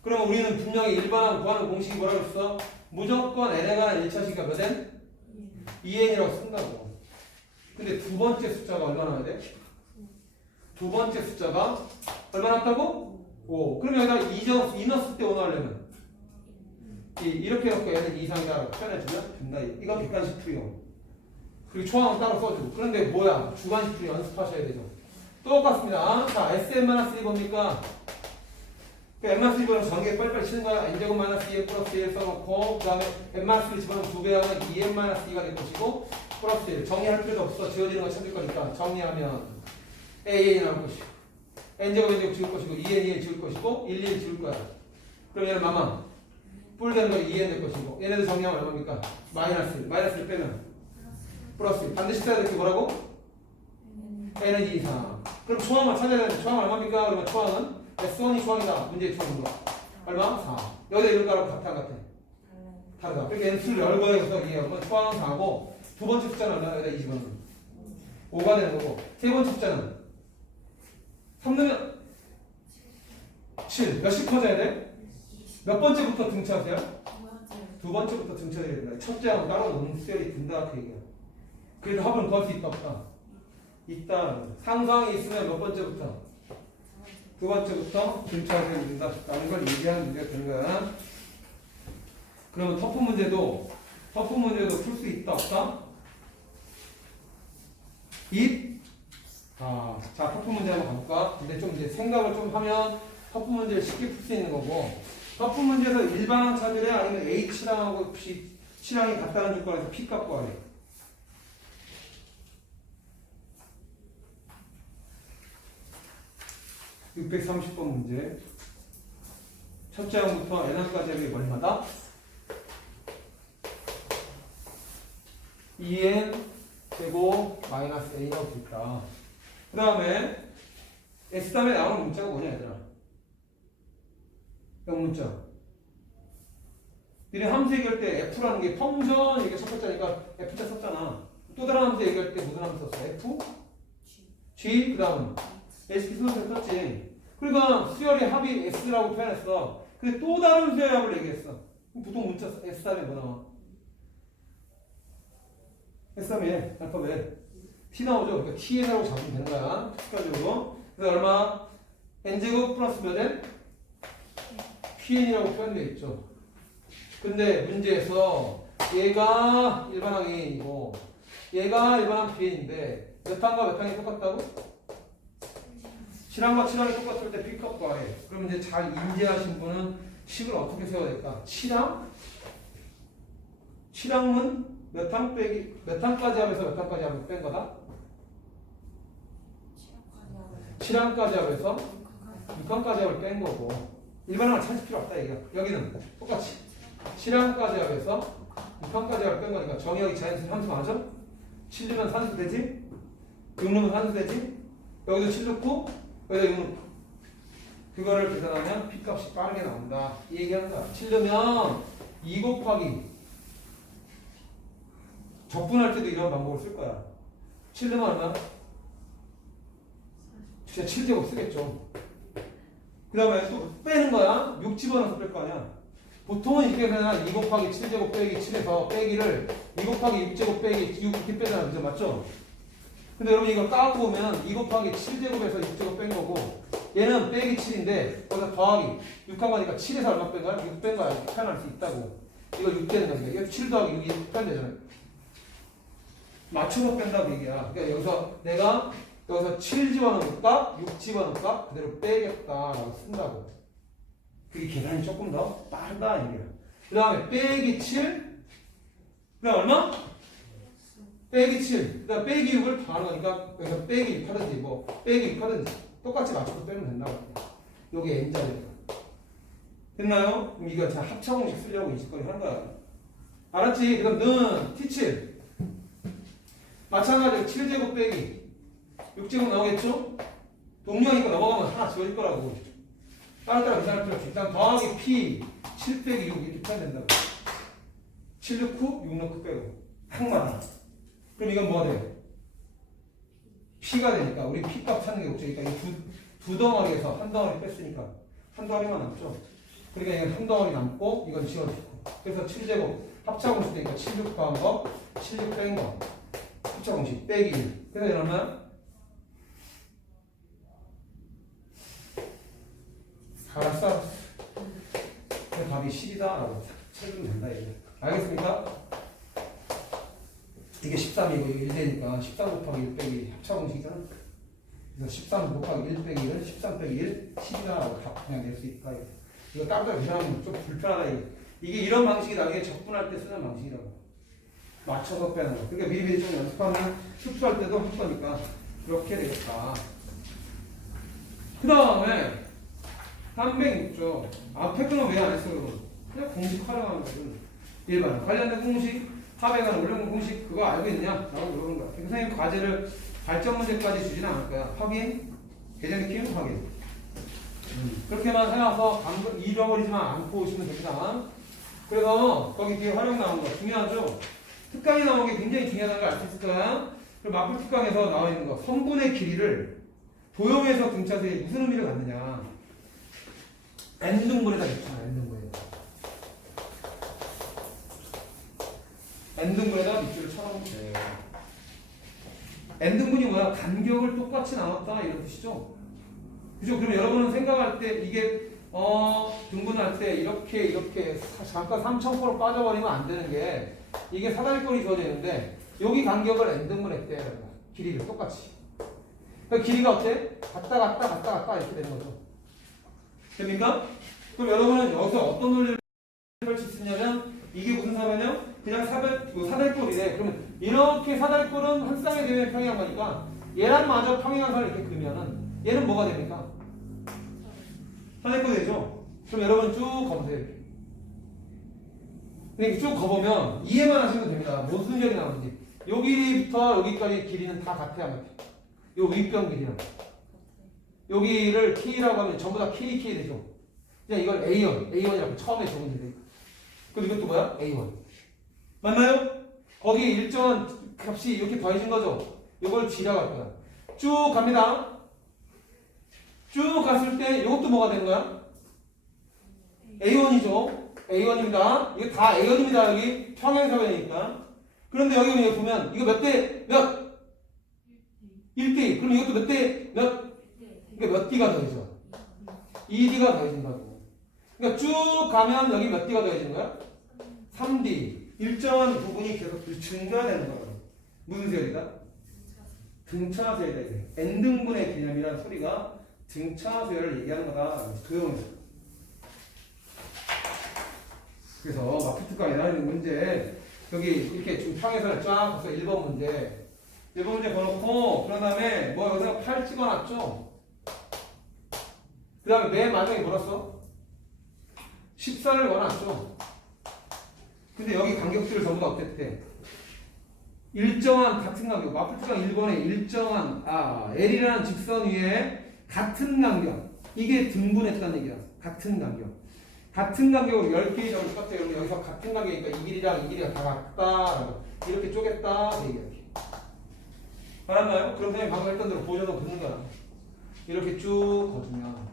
그럼 우리는 분명히 일반항 구하는 공식이 뭐라고 했어? 무조건 n에 관한 1차식이 몇 n? 2n이라고 쓴다고. 근데 두 번째 숫자가 얼마 나와야 돼? 두 번째 숫자가 얼마 났다고? 5. 그럼 여기다 2 넣었을 때 5 나오려면 이렇게 해놓고 얘는 2 이상이다라고 표현해주면 된다. 이건 객관식 풀이요. 그리고 초항은 따로 써주고. 그런데 뭐야? 주관식 풀이 연습하셔야 되죠. 똑같습니다. 자, SM-1 뭡니까? 그 M-1을 전개 빨리빨리 치는 거야. n제곱 마이너스 2n 플러스 1 써놓고 그 다음에 M-1를 집어넣으면 2배 하면 2n-2가 될 것이고 플러스 1 정리할 필요도 없어. 지워지는 거 찾을 거니까 정리하면 a 나올 것이고 n제곱 n제곱 지울 것이고 2n 지울 것이고 1, 1 지울 거야. 그럼 얘는 마마 뿔 되는 거 2n 될 것이고 얘네들 정리하면 얼마입니까? 마이너스를 빼면 플러스 1 반드시 써야 될 게 뭐라고? n은 이상. 그럼 초항을 찾아야 되는데 초항 얼마입니까? 그러면 초항은 S1이 초항이다. 문제의 초항인 거. 얼마? 4. 여기다 이런 거랑 같아 안 같아? 다르다. 그러니까 n수를 열거해서 이해하면 초항은 4고 두 번째 숫자는 얼마나? 여기다 20은 5가 되는 거고 세 번째 숫자는 3 넣으면 7. 몇씩 퍼져야 돼? 몇 번째부터 등차하세요? 두 번째부터 등차해야 된다. 첫째하고 따로 놓는 수열이 든다 그 얘기야. 그래서 합은 구할 수 있다 없다? 있다. 상상이 있으면 몇 번째부터? 두 번째부터 등차해야 된다. 라는 걸 얘기하는 문제가 되는 거야. 그러면 터프 문제도 풀 수 있다 없다? 자, 터프 문제 한번 가볼까? 근데 좀 이제 생각을 좀 하면 터프 문제를 쉽게 풀 수 있는 거고 터프 문제에서 일반항 차별에 아니면 H랑하고 C랑이 같다는 조건에서 P 값 구하래. (630번) 문제. 첫째 항부터 n항까지 합이 얼마다? 2n 제곱 마이너스 a라고 됐다. 그 다음에 S 다음에 나오는 문자가 뭐냐 얘들아? 이 문자. 니네 함수 얘기할 때 F라는 게 펑션 이게 첫 번째니까 F자 썼잖아. 또 다른 함수 얘기할 때 무슨 함수 썼어? F? G? 그 다음 SQ 수능을 썼지. 그러니까 수열의 합이 S라고 표현했어. 근데 또 다른 수열의 합을 얘기했어. 보통 문자 S 다음에 뭐 나와? S 다음에 알파벳 T 나오죠. 그러니까 T라고 잡으면 되는 거야. 습관적으로. 그래서 얼마? N제곱 플러스 몇 N? PN이라고 표현되어 있죠. 근데 문제에서 얘가 일반항이고 얘가 일반항 PN인데 몇 항과 몇 항이 똑같다고? 7항과 7항이 똑같을 때 P값 구하래. 그럼 이제 잘 인지하신 분은 식을 어떻게 세워야 될까? 7항? 7항은 몇 항 빼기 몇 항까지 하면서 몇 항까지 하면 뺀 거다? 7항까지 하면서 6항까지 하면 뺀 거고 일반항을 찾을 필요 없다 얘기야. 여기는 똑같이 7항까지 하면서 6항까지 하면 뺀 거니까 정의역이 자연수 함수 맞아? 7 넣으면 산수 되지? 6 넣으면 산수 되지? 여기도 7 넣고 여기다 6 넣고 그거를 계산하면 P값이 빠르게 나온다 이 얘기하는 거야. 7 넣으면 2 곱하기 적분할 때도 이런 방법을 쓸 거야. 7 넣으면 얼마? 진짜 7제곱 쓰겠죠. 그 다음에 또 빼는 거야. 6 집어넣어서 뺄 거 아니야. 보통은 이렇게 되면 2 곱하기 7제곱 빼기 7에서 빼기를 2 곱하기 6제곱 빼기 6 이렇게 빼잖아. 그죠? 맞죠? 근데 여러분 이거 까고 보면 2 곱하기 7제곱에서 6제곱 뺀 거고 얘는 빼기 7인데 거기서 더하기 6 한 거니까 7에서 얼마 뺀 거야? 6 뺀 거야. 이렇게 표현할 수 있다고. 이거 6 되는 거니까 이거 7 더하기 6이 표현되잖아요. 맞춰서 뺀다고 얘기야. 그러니까 여기서 내가 여기서 7 집어넣을까? 6 집어넣을까? 그대로 빼겠다라고 쓴다고. 그게 계산이 조금 더 빠르다 얘기야. 그 다음에 빼기 7. 그 다음 얼마? 빼기 7. 그 다음 빼기 6을 더하는 거니까 여기서 빼기 6 하든지 뭐 빼기 6 하든지 똑같이 맞춰서 빼면 된다고. 요게 N자리니까. 됐나요? 그럼 이거 자 합차공식 쓰려고 이 짓거리 하는 거야. 알았지? 그럼 는 T7. 마찬가지로 7제곱 빼기 6제곱 나오겠죠? 동류하니까 넘어가면 하나 지워질 거라고. 따로따로 계산할 필요 없이 일단 더하기 P 7 빼기 6 이렇게 표현 된다고. 7 넣고 6 넣고 빼고 항마다. 그럼 이건 뭐가 돼요? P가 되니까 우리 P값 찾는 게 목적이니까 이 두 덩어리에서 한 덩어리 뺐으니까 한 덩어리만 남죠. 그러니까 이건 한 덩어리 남고 이건 지워지고. 그래서 7제곱 합차공식 되니까 7, 6 더한 거 7, 6 뺀 거 합차공식 빼기 1. 그래서 이러면 알았어. 그 답이 10이다 라고 찾으면 된다 이게. 알겠습니까? 이게 13이고 이거 1되니까 13 곱하기 1 빼기 합차공식이잖아. 그래서 13 곱하기 1 빼기 1은 13 빼기 1, 10이라고 다 그냥 낼 수 있다. 이거 따로 계산하면 좀 불편하다. 이게 이런 방식이 나중에 적분할 때 쓰는 방식이라고. 맞춰서 빼는 거. 그러니까 미리미리 좀 연습하면 흡수할 때도 할 거니까 그렇게 되겠다. 그 다음에 306조. 앞에 거는 왜 안 했어, 그러면? 그냥 공식 활용하는 거거든. 일반 관련된 공식, 합에 관한 원래 공식 그거 알고 있느냐? 라고 물어보는 거야. 선생님 과제를 발전 문제까지 주지는 않을 거야. 확인, 계정 익힘, 확인. 그렇게만 해놔서 잊어버리지만 않고 오시면 됩니다. 그래서 거기 뒤에 활용 나온 거 중요하죠? 특강이 나온 게 굉장히 중요하다는 걸 알 수 있을 거야. 그리고 마플 특강에서 나와 있는 거 선분의 길이를 도형에서 등차수에 무슨 의미를 갖느냐. n등분에다 넣잖아. n등분에다 밑줄을 쳐놓으면 돼. n등분이 뭐야? 간격을 똑같이 나눴다 이런 뜻이죠. 그죠? 그러면 여러분은 생각할 때 이게 등분할 때 이렇게 잠깐 3,000%로 빠져버리면 안 되는 게 이게 사다리꼴이 주어져 있는데 여기 간격을 n등분했대. 길이를 똑같이. 그러니까 길이가 어때? 갔다 이렇게 되는 거죠. 됩니까? 그럼 여러분은 여기서 어떤 논리를 펼칠 수 있냐면 이게 무슨 사배냐? 그냥 사다리꼴이래. 그러면 이렇게 사다리꼴은 한 쌍에 되면 평행한 거니까 얘랑 마저 평행한 선을 이렇게 그리면은 얘는 뭐가 됩니까? 사다리꼴 되죠? 그럼 여러분 쭉 거보세요. 이렇게 쭉 거보면 이해만 하시면 됩니다. 무슨 소리 나오는지. 요 길이부터 여기까지 길이는 다 같아야 같아. 요 윗변 길이랑. 여기를 K라고 하면 전부 다 K 되죠. 그냥 이걸 A1이라고 처음에 적은데. 그럼 이것도 뭐야? A1. 맞나요? 거기에 일정한 값이 이렇게 더해진 거죠. 이걸 G라고 할 거야. 쭉 갑니다. 쭉 갔을 때 이것도 뭐가 되는 거야? A1이죠. A1입니다. 이거 다 A1입니다. 여기 평행사변이니까. 그런데 여기 보면 이거 몇 대 몇? 1대. 그럼 이것도 몇 대 몇? 그러니까 몇 D가 더해져? 2D가 더해진다고. 그러니까 쭉 가면 여기 몇 D가 더해지는 거야? 3D. 일정한 부분이 계속 증가되는 거거든. 무슨 세열이다? 등차수열이다. 이제 n등분의 개념이라는 소리가 등차수열을 얘기하는 거다. 도형에서. 그래서 마프특강이나 이런 문제 여기 이렇게 좀 평행선을 쫙 가서 1번 문제 1번 문제 걸어놓고 그런 다음에 뭐 여기서 8 찍어놨죠? 그 다음에 맨 마지막에 뭐랬어? 14를 넣어놨죠? 근데 여기 간격들을 전부 다 어땠대? 일정한 같은 간격. 마프특강 1번에 일정한 L이라는 직선 위에 같은 간격. 이게 등분했다는 얘기야. 같은 간격. 같은 간격으로 10개의 점을 똑같아. 그러면 여기서 같은 간격이니까 이 길이랑 이 길이가 다 같다라고. 이렇게 쪼갰다. 얘기해. 알았나요? 그럼 선생님 방금 했던 대로 보조도 붙는 거야. 이렇게 쭉 거두면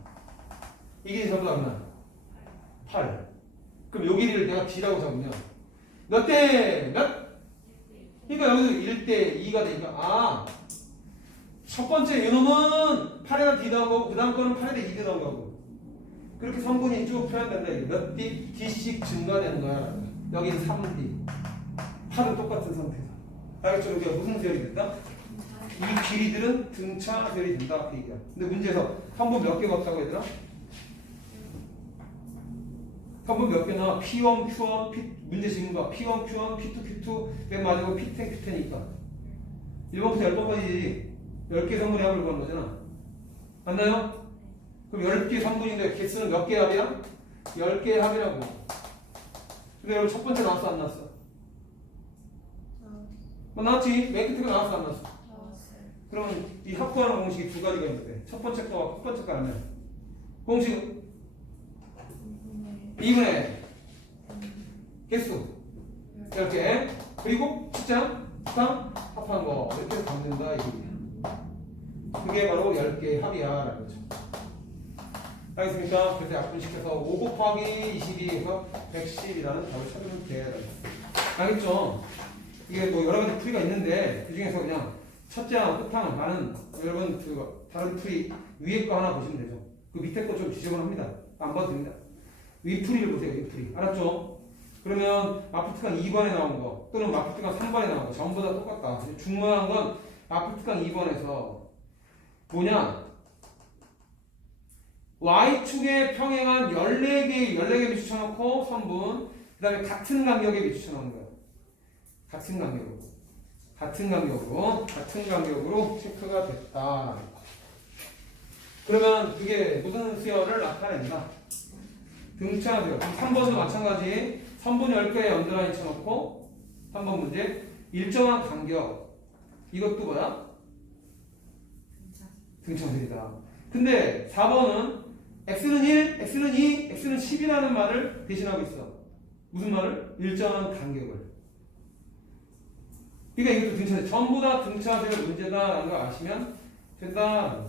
이 길이 전부 다 그러면 8. 그럼 요 길이를 내가 D라고 잡으면 몇 대 몇? 그러니까 여기서 1대 2가 되니까 첫 번째 이놈은 8에다 D 나온 거고 그 다음 거는 8에다 2가 나온 거고 그렇게 성분이 쭉 표현된다. 몇 D? D씩 증가되는 거야. 여기는 3D. 8은 똑같은 상태에서. 알겠죠? 여기가 무슨 세열이 됐다? 이 길이들은 등차 세열이 된다. 그 얘기야. 근데 문제에서 성분 몇 개가 없다고 얘들아? 성분 몇 개나? P1, Q1, 문제 지금 봐. P1, Q1, P2, Q2, 맨 마지막으로 P10, Q10이니까. 1번부터 10번까지 10개 성분의 합을 구하는 거잖아. 맞나요? 그럼 10개 성분인데 개수는 몇 개의 합이야? 10개의 합이라고. 근데 여러분 첫 번째 나왔어 안 나왔어? 나왔지? 맨 끝에 거 나왔어 안 나왔어? 그러면 이 합구하는 공식이 두 가지가 있는데 첫 번째 거와 첫 번째 거 하면 공식 2분의 개수 10개 그리고 숫자 3 합한 거 이렇게 해서 받는다 이게 그게 바로 10개의 합이야 라는 거죠. 알겠습니까? 그래서 약분시켜서 5 곱하기 22에서 110이라는 답을 찾으면 돼. 알겠죠? 이게 뭐 여러 가지 풀이가 있는데 그 중에서 그냥 첫째와 끝항은 많은 여러분 그 다른 풀이 위에 거 하나 보시면 되죠. 그 밑에 거 좀 지저분합니다. 안 봐도 됩니다. 윗풀이를 보세요. 윗풀이. 알았죠? 그러면 마프특강 2번에 나온 거 또는 마프특강 3번에 나온 거 전부 다 똑같다. 중요한 건 마프특강 2번에서 뭐냐? y축에 평행한 14개 비추쳐놓고 선분 그 다음에 같은 간격에 비추쳐놓은 거예요. 같은 간격으로 체크가 됐다. 그러면 그게 무슨 수열을 나타낸다? 등차 수열. 3번도 마찬가지. 선분 10개에 연달아 쳐놓고 3번 문제 일정한 간격. 이것도 뭐야? 등차 수열이다. 근데 4번은 x는 1, x는 2, x는 10이라는 말을 대신하고 있어. 무슨 말을? 일정한 간격을. 그러니까 이것도 등차, 전부 다 등차수열 문제다라는 걸 아시면 된다.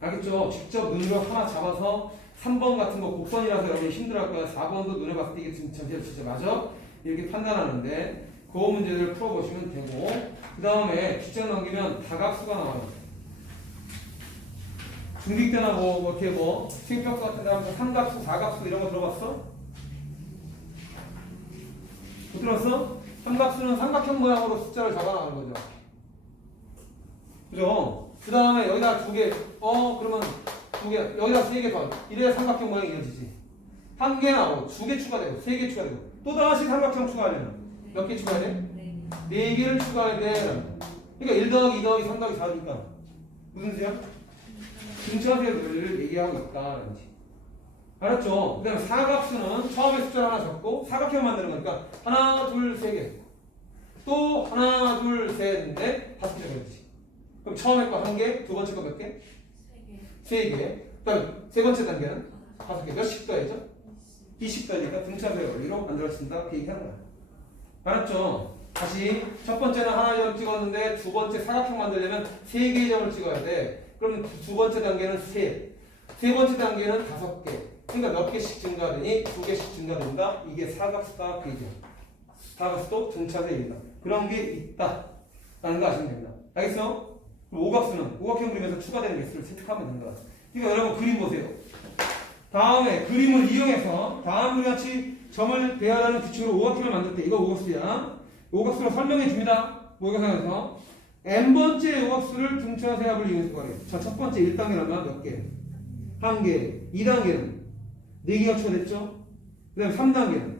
알겠죠? 직접 눈으로 하나 잡아서 3번 같은 거 곡선이라서 여러분이 힘들어할 거야. 4번도 눈에 봤을 때 이게 등차수열 진짜 맞아? 이렇게 판단하는데 그 문제들을 풀어보시면 되고 그 다음에 뒷장 넘기면 다각수가 나와요. 중딩 때나 이렇게 수익평가 같은 데 하면서 삼각수, 사각수 이런 거 들어봤어? 못 들었어? 삼각수는 삼각형 모양으로 숫자를 적어나가는 거죠. 그죠? 그 다음에 여기다 2개, 그러면 2개, 여기다 3개 더. 이래야 삼각형 모양이 이어지지. 1개 나오고, 2개 추가되고, 3개 추가되고, 또 다시 삼각형 추가하려면 몇 개 추가해야 돼? 4개를 추가해야 돼. 그러니까 1 더하기 2 더하기 3 더하기 4니까. 무슨 수야? 등차수열을 얘기하고 있다라는 지. 알았죠? 그 다음에 사각수는 처음에 숫자를 하나 적고 사각형 만드는 거니까 하나, 둘, 세 개. 또 하나, 둘, 셋, 넷, 5개 그렇지. 그럼 처음에 거 1개, 두 번째 거 몇 개? 3개. 그 다음 세 번째 단계는 5개. 몇씩 더해죠? 20 더니까 등차수열 원리로 만들어진다. 그 얘기하는 거야. 알았죠? 다시 첫 번째는 하나 점 찍었는데 두 번째 사각형 만들려면 3개의 점을 찍어야 돼. 그럼 두 번째 단계는 셋. 세 번째 단계는 5개. 그러니까 몇 개씩 증가되니 2개씩 증가된다. 이게 사각수다. 그 얘기야. 사각수도 등차수열이다. 그런 게 있다. 라는 거 아시면 됩니다. 알겠어? 그럼 오각수는 오각형 그리면서 추가되는 개수를 채택하면 된다. 그러니까 여러분 그림 보세요. 다음에 그림을 이용해서 다음 그림같이 점을 배열하는 규칙으로 오각형을 만들 때 이거 오각수야. 오각수로 설명해 줍니다. 오각형에서 n번째 오각수를 등차수 합을 이용해서 구하래요. 자, 첫 번째 1단계는 얼마? 몇 개? 1개. 2단계는 4개가 추가됐죠? 그 다음에 3단계는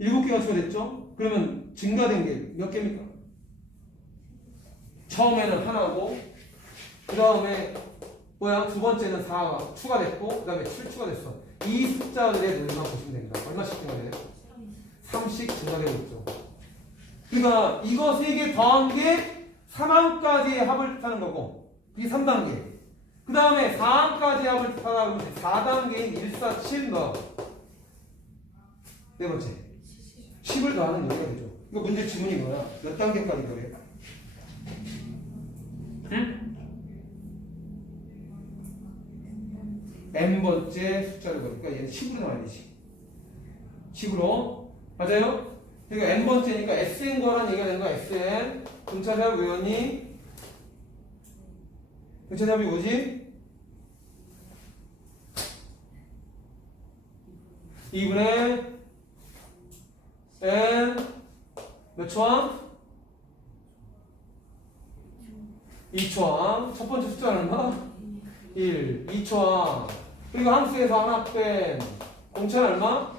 7개가 추가됐죠? 그러면 증가된 게 몇 개입니까? 처음에는 하나고 그 다음에 두 번째는 4가 추가됐고 그 다음에 7 추가됐어. 이 숫자들의 늘만 보시면 됩니다. 얼마씩 증가돼요? 3씩 증가되고 있죠. 그러니까 이거 3개 더한 게 3항까지의 합을 뜻하는 거고 이게 3단계. 그 다음에 4항까지 합을 뜻하다 그러면 4단계인 1, 4, 7 넣어. 네 번째 10을 더하는 얘기가 되죠. 이거 문제 지문이 뭐야? 몇 단계까지 그래? 응? n번째 숫자를 보니까 얘는 10으로 나와야 되지. 10으로. 맞아요? 그러니까 n번째니까 sn 거란 얘기가 되는 거야. sn. 등차수열 외웠니? 등차수열이 뭐지? 2분의 n 몇 초항? 2초항. 첫 번째 숫자는 얼마? 1. 2초항. 그리고 함수에서 하나 뺀 공차는 얼마?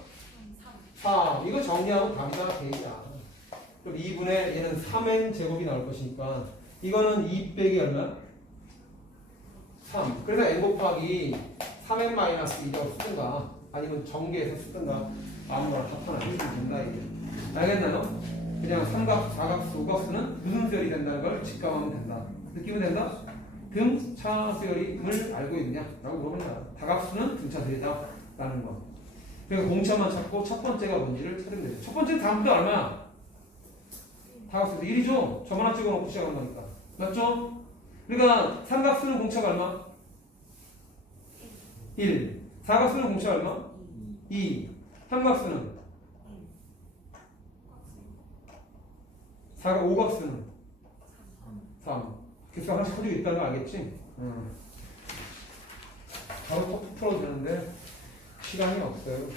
3. 이거 정리하고 답이다. 대입이야. 그럼 2분의 얘는 3n 제곱이 나올 것이니까 이거는 2 빼기 얼마? 3. 그래서 n 곱하기 3n 마이너스 2라고 쓰든가 아니면 정계에서 쓰든가 아무거나 답하나 해주면 된다. 이게. 알겠나요? 그냥 삼각, 사각수, 오각수는 무슨 수열이 된다는 걸 직감하면 된다. 느끼면 된다? 등차수열임을 알고 있느냐? 라고 물어보냐. 다각수는 등차수열이다. 라는 거. 그래서 공차만 찾고 첫 번째가 뭔지를 찾으면 되죠. 첫 번째는 다음부터 얼마야? 다각수에서 1이죠? 점 하나 찍어놓고 시작한 거니까. 맞죠? 그러니까 삼각수는 공차가 얼마? 1. 사각수는 공차가 얼마? 2. 삼각수는? 오각수는? 3. 개수가 하나씩 커지고 있다는 거 알겠지? 바로 풀어도 되는데 시간이 없어요.